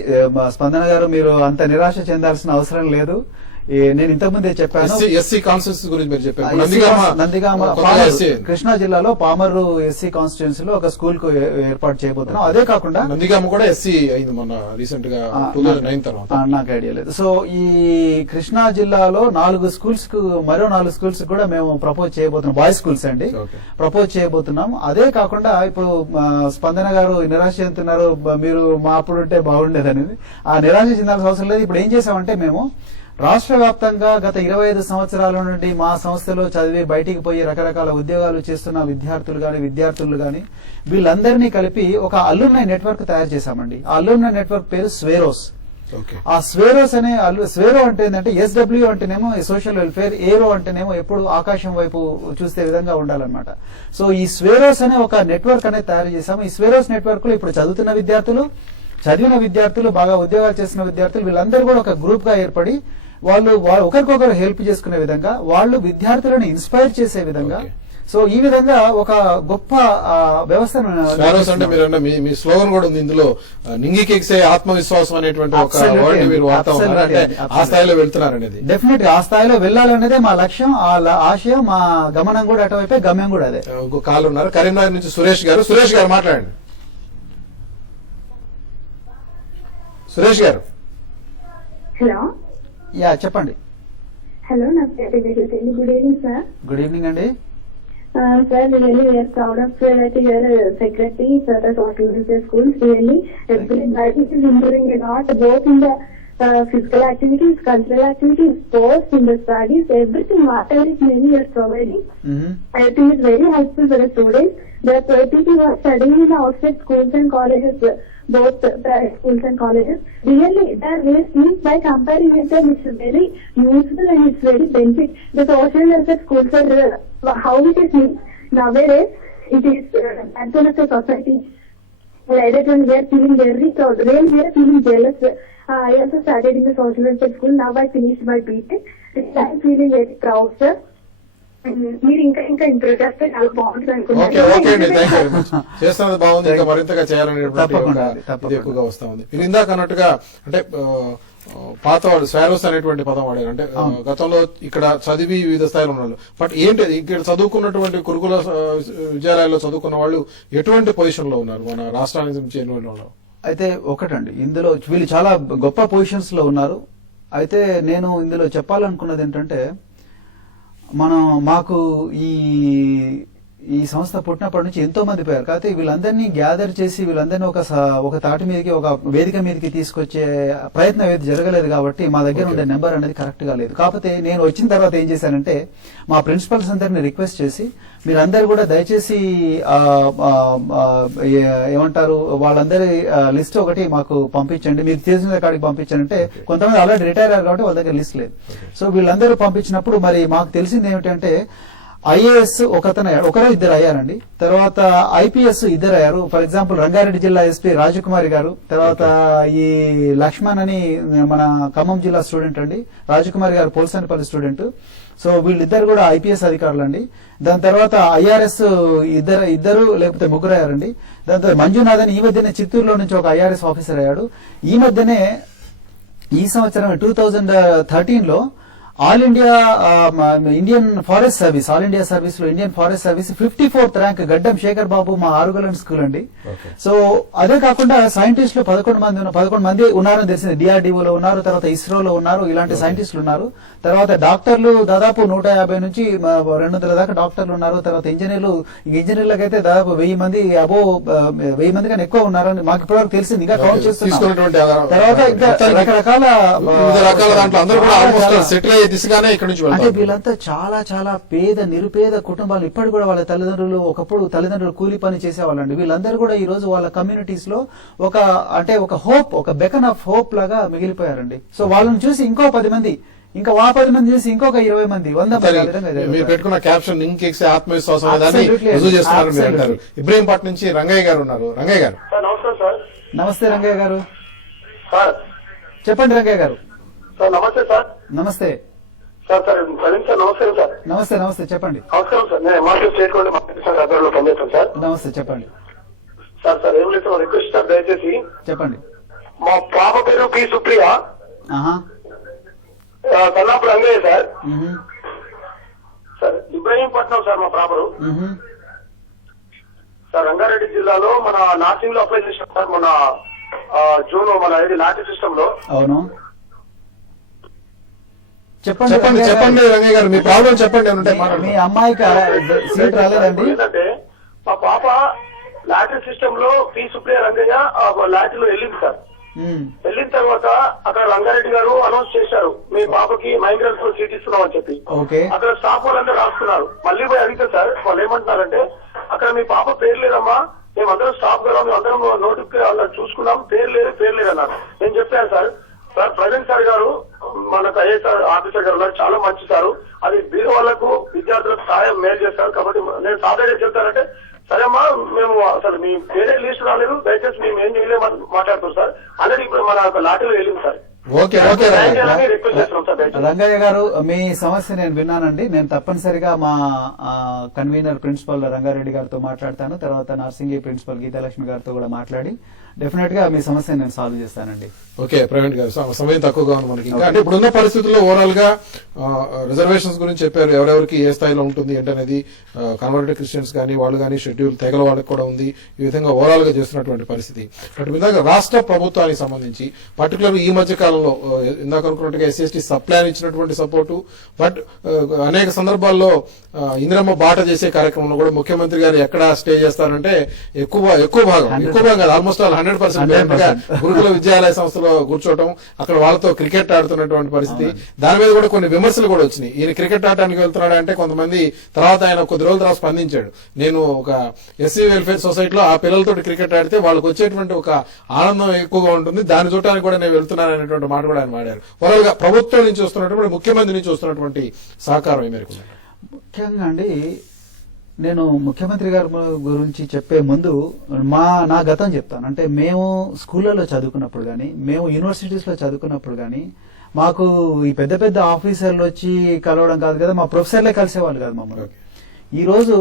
స్పందన గారు, మీరు అంత నిరాశ చెందాల్సిన అవసరం లేదు. నేను ఇంతకుముందే చెప్పాను, ఎస్సీ కాన్స్టిట్యూన్సీ గురించి మీరు చెప్పారు. నందిగామ కృష్ణా జిల్లాలో పామర్రు ఎస్సీ కాన్స్టిట్యున్సీలో ఒక స్కూల్ కు ఏర్పాటు చేయబోతున్నాం. అదే కాకుండా నందిగామ కూడా ఎస్సీ అయింది మొన్న రీసెంట్ గా 2009 తర్వాత. నాకు ఐడియా లేదు. సో ఈ కృష్ణా జిల్లాలో 4 స్కూల్స్ కు మరో 4 స్కూల్స్ కూడా మేము ప్రపోజ్ చేయబోతున్నాం. బాయ్స్ స్కూల్స్ అండి, ప్రపోజ్ చేయబోతున్నాం. అదే కాకుండా ఇప్పుడు స్పందన గారు నిరాశ చెందుతున్నారు, మీరు మా అప్పుడు ఉంటే బాగుండేది అనేది. ఆ నిరాశ చెందాల్సిన అవసరం లేదు. ఇప్పుడు ఏం చేసామంటే మేము రాష్ట్ర వ్యాప్తంగా గత 25 సంవత్సరాల నుండి మా సంస్థలో చదివి బయటికి పోయి రకరకాల ఉద్యోగాలు చేస్తున్న విద్యార్థులు గాని వీళ్ళందరినీ కలిపి ఒక అల్యూమినై నెట్వర్క్ తయారు చేశామండి. ఆ అల్యూమినై నెట్వర్క్ పేరు స్వేరోస్. ఆ స్వేరోస్ అనే స్వేరో అంటే ఏంటంటే SW అంటేనేమో సోషల్ వెల్ఫేర్, ఏరో అంటేనేమో ఎప్పుడు ఆకాశం వైపు చూసే విధంగా ఉండాలన్నమాట. సో ఈ స్వేరోస్ అనే ఒక నెట్వర్క్ అనేది తయారు చేశాము. ఈ స్వేరోస్ నెట్వర్క్ లో ఇప్పుడు చదివిన విద్యార్థులు బాగా ఉద్యోగాలు చేసిన విద్యార్థులు వీళ్ళందరూ కూడా ఒక గ్రూప్ గా ఏర్పడి వాళ్ళు ఒకరికొకరు హెల్ప్ చేసుకునే విధంగా, వాళ్ళు విద్యార్థులను ఇన్స్పైర్ చేసే విధంగా, సో ఈ విధంగా ఒక గొప్ప వ్యవస్థను అంటే మీ స్లోగన్ కూడా ఉంది ఇందులో, నింగికెక్సే ఆత్మవిశ్వాసం అనేటువంటి ఒక వర్డ్ మీరు వాడతా ఉన్నారు. అంటే ఆ స్థాయిలో వెళ్తున్నారు అనేది. డెఫినెట్ గా ఆ స్థాయిలో వెళ్ళాలనేదే మా లక్ష్యం, ఆ ఆశయం, మా గమనం కూడా అటువైపే, గమ్యం కూడా అదే. కాల్ ఉన్నారు కరీంనగర్ నుంచి సురేష్ గారు. సురేష్ గారు మాట్లాడండి. సురేష్ గారు. హలో. యా చెప్పండి. హలో, నా పేరు good evening sir. Good evening అండి. Sir, really we are proud of that you are secretary for the social welfare schools. Really, everybody is improving a lot, both in the physical activities, cultural activities, sports, in the studies, everything, whatever is maybe you are providing. I think it's very helpful for the students. The people who are studying in the outside schools and colleges, both private schools and colleges, really their ways means by comparing with them, it's very useful and it's very benefit. The social welfare schools are how it is means nowadays it is backbone of the society. Rather than we are feeling very proud, really we are feeling jealous. I also started in the social welfare school. Now I finished my BTech. I am feeling very proud, sir. మీరు ఇంకా improve చేస్తే చాలా బాగుంటుంది అనుకుంటున్నాను. చేస్తున్నది బాగుంది, ఇంకా మరింతగా చేయాలనేటువంటి ఎక్కువగా వస్తా ఉంది. మీరు ఇందాక అన్నట్టుగా అంటే పాతవాడు స్వారోస్ అనేటువంటి పదం వాడారు. అంటే గతంలో ఇక్కడ చదివి వివిధ స్థాయిలో ఉన్నారు. బట్ ఏంటి ఇక్కడ చదువుకున్నటువంటి గురుకుల విద్యాలయాల్లో చదువుకున్న వాళ్ళు ఎటువంటి పొజిషన్ లో ఉన్నారు మన రాష్ట్రానికి చేరిన వాళ్ళు? అయితే ఒకటండి, ఇందులో వీళ్ళు చాలా గొప్ప పొజిషన్స్ లో ఉన్నారు. అయితే నేను ఇందులో చెప్పాలనుకున్నది ఏంటంటే, మాకు ఈ సంస్థ పుట్టినప్పటి నుంచి ఎంతో మంది పోయారు. కాకపోతే వీళ్ళందరినీ గ్యాదర్ చేసి వీళ్ళందరినీ ఒక తాటి మీదకి, ఒక వేదిక మీదకి తీసుకొచ్చే ప్రయత్నం ఏది జరగలేదు. కాబట్టి మా దగ్గర ఉండే నెంబర్ అనేది కరెక్ట్ గా లేదు. కాకపోతే నేను వచ్చిన తర్వాత ఏం చేశానంటే, మా ప్రిన్సిపల్స్ అందరినీ రిక్వెస్ట్ చేసి మీరందరూ కూడా దయచేసి ఏమంటారు వాళ్ళందరి లిస్ట్ ఒకటి మాకు పంపించండి, మీరు తెలిసిన కాడికి పంపించండి అంటే, కొంతమంది ఆల్రెడీ రిటైర్ అయ్యారు కాబట్టి వాళ్ళ దగ్గర లిస్ట్ లేదు. సో వీళ్ళందరూ పంపించినప్పుడు మరి మాకు తెలిసింది ఏమిటంటే, ఐఏఎస్ ఒకరు ఇద్దరు అయ్యారండి. తర్వాత IPS ఇద్దరు అయ్యారు. ఫర్ ఎగ్జాంపుల్ రంగారెడ్డి జిల్లా SP రాజకుమారి గారు, తర్వాత ఈ లక్ష్మణ్ అని మన ఖమ్మం జిల్లా స్టూడెంట్ అండి. రాజకుమారి గారు పోల్సనపల్లి స్టూడెంట్. సో వీళ్ళిద్దరు కూడా IPS అధికారులు అండి. దాని తర్వాత IRS ఇద్దరు లేకపోతే ముగ్గురు అయ్యారండి. దాని తర్వాత మంజునాథ్ అని ఈ మధ్యనే చిత్తూరులో నుంచి ఒక IRS ఆఫీసర్ అయ్యాడు. ఈ మధ్యనే ఈ సంవత్సరం 2013లో all India Indian forest service, all India service లో Indian forest service 54th rank Gaddam Shekhar బాబు మా ఆరుగలం స్కూల్ అండి. సో అదే కాకుండా సైంటిస్టులు 11 మంది ఉన్నారని తెలిసింది. DRDOలో ఉన్నారు, తర్వాత ఇస్రోలో ఉన్నారు, ఇలాంటి సైంటిస్టులు ఉన్నారు. తర్వాత డాక్టర్లు దాదాపు 150 నుంచి 200 దాకా డాక్టర్లు ఉన్నారు. తర్వాత ఇంజనీర్లకైతే దాదాపు 1000 మంది, 1000 మంది కన్నా ఎక్కువ ఉన్నారని మాకు ఇప్పటివరకు తెలిసింది. ఇంకా కౌంట్ చేస్తున్నాం. తర్వాత ఇంకా రకరకాల దిశగానే ఇక్కడ నుంచి అంటే వెళ్తారు. వీళ్ళంతా చాలా చాలా నిరుపేద కుటుంబాలు. ఇప్పటికి కూడా వాళ్ళ తల్లిదండ్రులు ఒకప్పుడు తల్లిదండ్రులు కూలి పని చేసేవాళ్ళండి. వీళ్ళందరూ కూడా ఈ రోజు వాళ్ళ కమ్యూనిటీస్ లో ఒక హోప్, ఒక బెకన్ ఆఫ్ హోప్ లాగా మిగిలిపోయారండి. సో వాళ్ళని చూసి ఇంకో 10 మంది, ఇంకా 10 మంది చూసి ఇంకొక 20 మంది, 100 మంది. మీరు పెట్టుకున్న క్యాప్షన్ ఇంకెక్సే ఆత్మవిశ్వాసం అనేదాన్ని రుజువు చేస్తున్నారు మీరు అంటారు. ఇబ్రహీంపట్నం నుంచి రంగయ్య గారు ఉన్నారు. రంగయ్య గారు నమస్కారం సార్. నమస్తే రంగయ్య గారు, సార్ చెప్పండి రంగయ్య గారు. సార్ నమస్తే సార్. నమస్తే సార్ ప్రవీణ్ సార్ నమస్కారం సార్. నమస్తే చెప్పండి. నమస్కారం సార్. నేను ఎంఆర్సీ స్టేట్ సార్ అబ్బాయిలో పనిచేస్తాను సార్. నమస్తే చెప్పండి. సార్ ఏం లేదు సార్, రిక్వెస్ట్ సార్ దయచేసి చెప్పండి. మా పాప పేరు P Supriya, Kallapuram Rangaiah sir. Sir Ibrahimpatnam sir మా ప్రాపరు. సార్ రంగారెడ్డి జిల్లాలో మన నార్సింగ్ లో అప్లై చేసాం సార్ మన జూన్ మన లాటరీ సిస్టమ్ లో. అవును చెప్పండి రంగయ్య గారు, మీ ప్రాబ్లం చెప్పండి. మీ అమ్మాయికి సీట్ రాలేదండి? ఏంటంటే మా పాప లాటరీ సిస్టమ్ లో పి సుప్రియ రంగయ్య లాటరీలో వెళ్ళింది సార్. వెళ్ళిన తర్వాత అక్కడ రంగారెడ్డి గారు అనౌన్స్ చేశారు, మీ పాపకి మైగ్రెన్స్ లో సీట్ ఇస్తున్నాం అని చెప్పి. అక్కడ స్టాఫ్ వాళ్ళందరూ రాస్తున్నారు. మళ్ళీ పోయి అడిగితే సార్ వాళ్ళు ఏమంటున్నారంటే, అక్కడ మీ పాప పేరు లేదమ్మా, మేమందరం స్టాఫ్ గారు మేమందరం నోటికి చూసుకున్నాం, పేరు లేదు అన్నారు. నేను చెప్పాను సార్ ప్రవీణ్ సార్ గారు మనకు ఐఏఎస్ ఆఫీసర్ గారు ఉన్నారు, చాలా మంచి సారు, అది బీద వాళ్లకు విద్యార్థులకు సహాయం మేలు చేస్తారు. కాబట్టి నేను సాధారణ చెప్తానంటే, సరే అమ్మా మేము అసలు మీ పేరే లిస్ట్ రాలేదు, దయచేసి మేము ఏం చేయలేమని మాట్లాడుతున్నాం సార్. అనేది ఇప్పుడు మన లాటరీలో వెళ్ళింది సార్. రంగయ్య గారు, మీ సమస్య నేను విన్నానండి. నేను తప్పనిసరిగా మా కన్వీనర్ ప్రిన్సిపల్ రంగారెడ్డి గారితో మాట్లాడతాను. తర్వాత నర్సింగి ప్రిన్సిపల్ గీతాలక్ష్మి గారితో కూడా మాట్లాడి డెఫినెట్ గా మీ సమస్యను నేను సాల్వ్ చేస్తానండి. ఓకే ప్రవీణ్ గారు, సమయం తక్కువగా ఉంది మనకి. ఇంకా అంటే ఇప్పుడున్న పరిస్థితుల్లో ఓవరాల్ గా రిజర్వేషన్స్ గురించి చెప్పారు, ఎవరెవరికి ఏ స్థాయిలో ఉంటుంది ఏంటనేది. కన్వర్టెడ్ క్రిస్టియన్స్ కానీ వాళ్ళు కానీ షెడ్యూల్ తెగల వాళ్ళకి కూడా ఉంది. ఈ విధంగా ఓవరాల్ గా చేస్తున్నటువంటి పరిస్థితి. బట్ ఇందాక రాష్ట్ర ప్రభుత్వానికి సంబంధించి పర్టికులర్ ఈ మధ్య కాలంలో ఇందాక అనుకున్నట్టుగా ఎస్సీ సప్లాన్ ఇచ్చినటువంటి సపోర్టు, బట్ అనేక సందర్భాల్లో ఇందిరమ్మ బాట చేసే కార్యక్రమంలో కూడా ముఖ్యమంత్రి గారు ఎక్కడ స్టే చేస్తారంటే ఎక్కువ భాగం ఆల్మోస్ట్ 100% గురుకుల విద్యాలయ సంస్థలో కూర్చోవటం, అక్కడ వాళ్ళతో క్రికెట్ ఆడుతున్నటువంటి పరిస్థితి. దాని మీద కూడా కొన్ని విమర్శలు కూడా వచ్చినాయి. ఈయన క్రికెట్ ఆడటానికి వెళ్తున్నాడు అంటే కొంతమంది తర్వాత ఆయన కొద్ది రోజుల తర్వాత స్పందించాడు, నేను ఒక ఎస్సీ వెల్ఫేర్ సొసైటీలో ఆ పిల్లలతో క్రికెట్ ఆడితే వాళ్ళకి వచ్చేటువంటి ఒక ఆనందం ఎక్కువగా ఉంటుంది, దాన్ని చూడటానికి కూడా నేను వెళ్తున్నాను అనేటువంటి మాట కూడా ఆయన వాడారు. ఓవరాల్ గా ప్రభుత్వం నుంచి వస్తున్నటువంటి ముఖ్యమంత్రి నుంచి వస్తున్నటువంటి సహకారం ఏ మేరకు? ముఖ్యంగా అండి, నేను ముఖ్యమంత్రి గారి గురించి చెప్పే ముందు నా గతం చెప్తాను. అంటే మేము స్కూళ్ళలో చదువుకున్నప్పుడు కానీ, మేము యూనివర్సిటీస్ లో చదువుకున్నప్పుడు కానీ, మాకు ఈ పెద్ద ఆఫీసర్లు వచ్చి కలవడం కాదు కదా, మా ప్రొఫెసర్లే కలిసేవాళ్ళు కాదు మమ్మల్ని. ఈ రోజు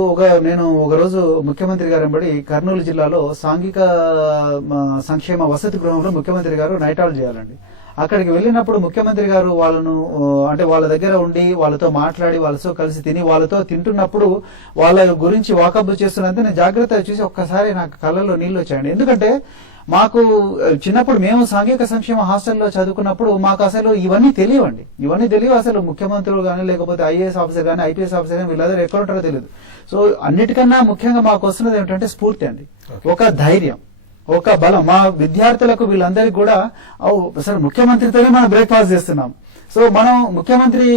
నేను ఒక రోజు ముఖ్యమంత్రి గారు వెంబడి కర్నూలు జిల్లాలో సాంఘిక సంక్షేమ వసతి గృహంలో ముఖ్యమంత్రి గారు నైటాలు చేయాలండి. అక్కడికి వెళ్ళినప్పుడు ముఖ్యమంత్రి గారు వాళ్ళను అంటే వాళ్ళ దగ్గర ఉండి వాళ్ళతో మాట్లాడి వాళ్ళతో కలిసి తిని వాళ్ళతో తింటున్నప్పుడు వాళ్ళ గురించి వాకబ్ చేస్తున్నంత నేను జాగ్రత్తగా చూసి ఒక్కసారి నాకు కళ్ళల్లో నీళ్లు వచ్చాయండి. ఎందుకంటే మాకు చిన్నప్పుడు మేము సాంఘిక సంక్షేమ హాస్టల్లో చదువుకున్నప్పుడు మాకు అసలు ఇవన్నీ తెలియవు. అసలు ముఖ్యమంత్రులు కానీ లేకపోతే ఐఏఎస్ ఆఫీసర్ కానీ ఐపీఎస్ ఆఫీసర్ కానీ వీళ్ళందరూ ఎక్కడ ఉంటారో తెలియదు. సో అన్నిటికన్నా ముఖ్యంగా మాకు వస్తున్నది ఏమిటంటే స్ఫూర్తి అండి, ఒక ధైర్యం, ఒక బలం. మా విద్యార్థులకు వీళ్ళందరికీ కూడా అసలు ముఖ్యమంత్రితోనే మనం బ్రేక్ఫాస్ట్ చేస్తున్నాం. సో మనం ముఖ్యమంత్రి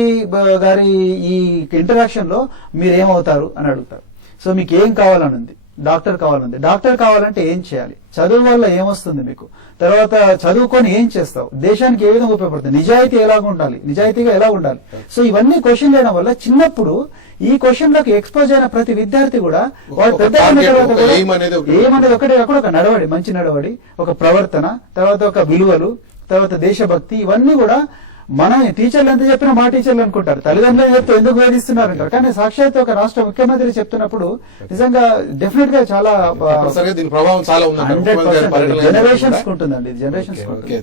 గారి ఈ ఇంటరాక్షన్ లో మీరేమవుతారు అని అడుగుతారు. సో మీకు ఏం కావాలని ఉంది? డాక్టర్ కావాలంది. డాక్టర్ కావాలంటే ఏం చేయాలి? చదువు వల్ల ఏమొస్తుంది మీకు? తర్వాత చదువుకొని ఏం చేస్తావు? దేశానికి ఏ విధంగా ఉపయోగపడుతుంది? నిజాయితీగా ఎలా ఉండాలి? సో ఇవన్నీ క్వశ్చన్ చేయడం వల్ల చిన్నప్పుడు ఈ క్వశ్చన్ లకు ఎక్స్పోజ్ అయిన ప్రతి విద్యార్థి కూడా వాడు పెద్ద ఏమనేది ఒకటి అక్కడ ఒక నడవడి, మంచి నడవడి, ఒక ప్రవర్తన, తర్వాత ఒక విలువలు, తర్వాత దేశభక్తి, ఇవన్నీ కూడా మనం టీచర్లు ఎంత చెప్పినా మా టీచర్లు అనుకుంటారు, తల్లిదండ్రులు చెప్తే ఎందుకు వేధిస్తున్నారు అంటారు. కానీ సాక్షాత్ ఒక రాష్ట్ర ముఖ్యమంత్రి చెప్తున్నప్పుడు నిజంగా డెఫినెట్ గా చాలా దీని ప్రభావం చాలా జనరేషన్స్ ఉంటుందండి.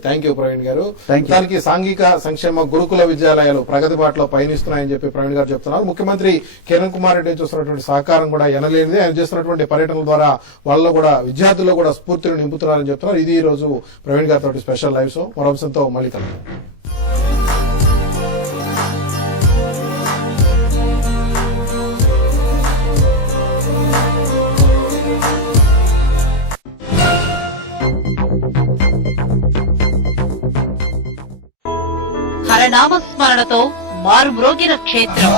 థ్యాంక్ యూ ప్రవీణ్ గారు. దానికి సాంఘిక సంక్షేమ గురుకుల విద్యాలయాలు ప్రగతి బాటలో పయనిస్తున్నాయని చెప్పి ప్రవీణ్ గారు చెప్తున్నారు. ముఖ్యమంత్రి కిరణ్ కుమార్ రెడ్డి నుంచి వస్తున్నటువంటి సహకారం కూడా ఎనలేనిది. ఆయన చేస్తున్నటువంటి పర్యటనల ద్వారా వాళ్ళలో కూడా విద్యార్థుల్లో కూడా స్ఫూర్తిని నింపుతున్నారని చెప్తున్నారు. ఇది ఈ రోజు ప్రవీణ్ గారితో స్పెషల్ లైవ్ షో. మరో అంశంతో మళ్ళీ కలుద్దాం. హరనామస్మరణతో మారుమ్రోగిన క్షేత్రం.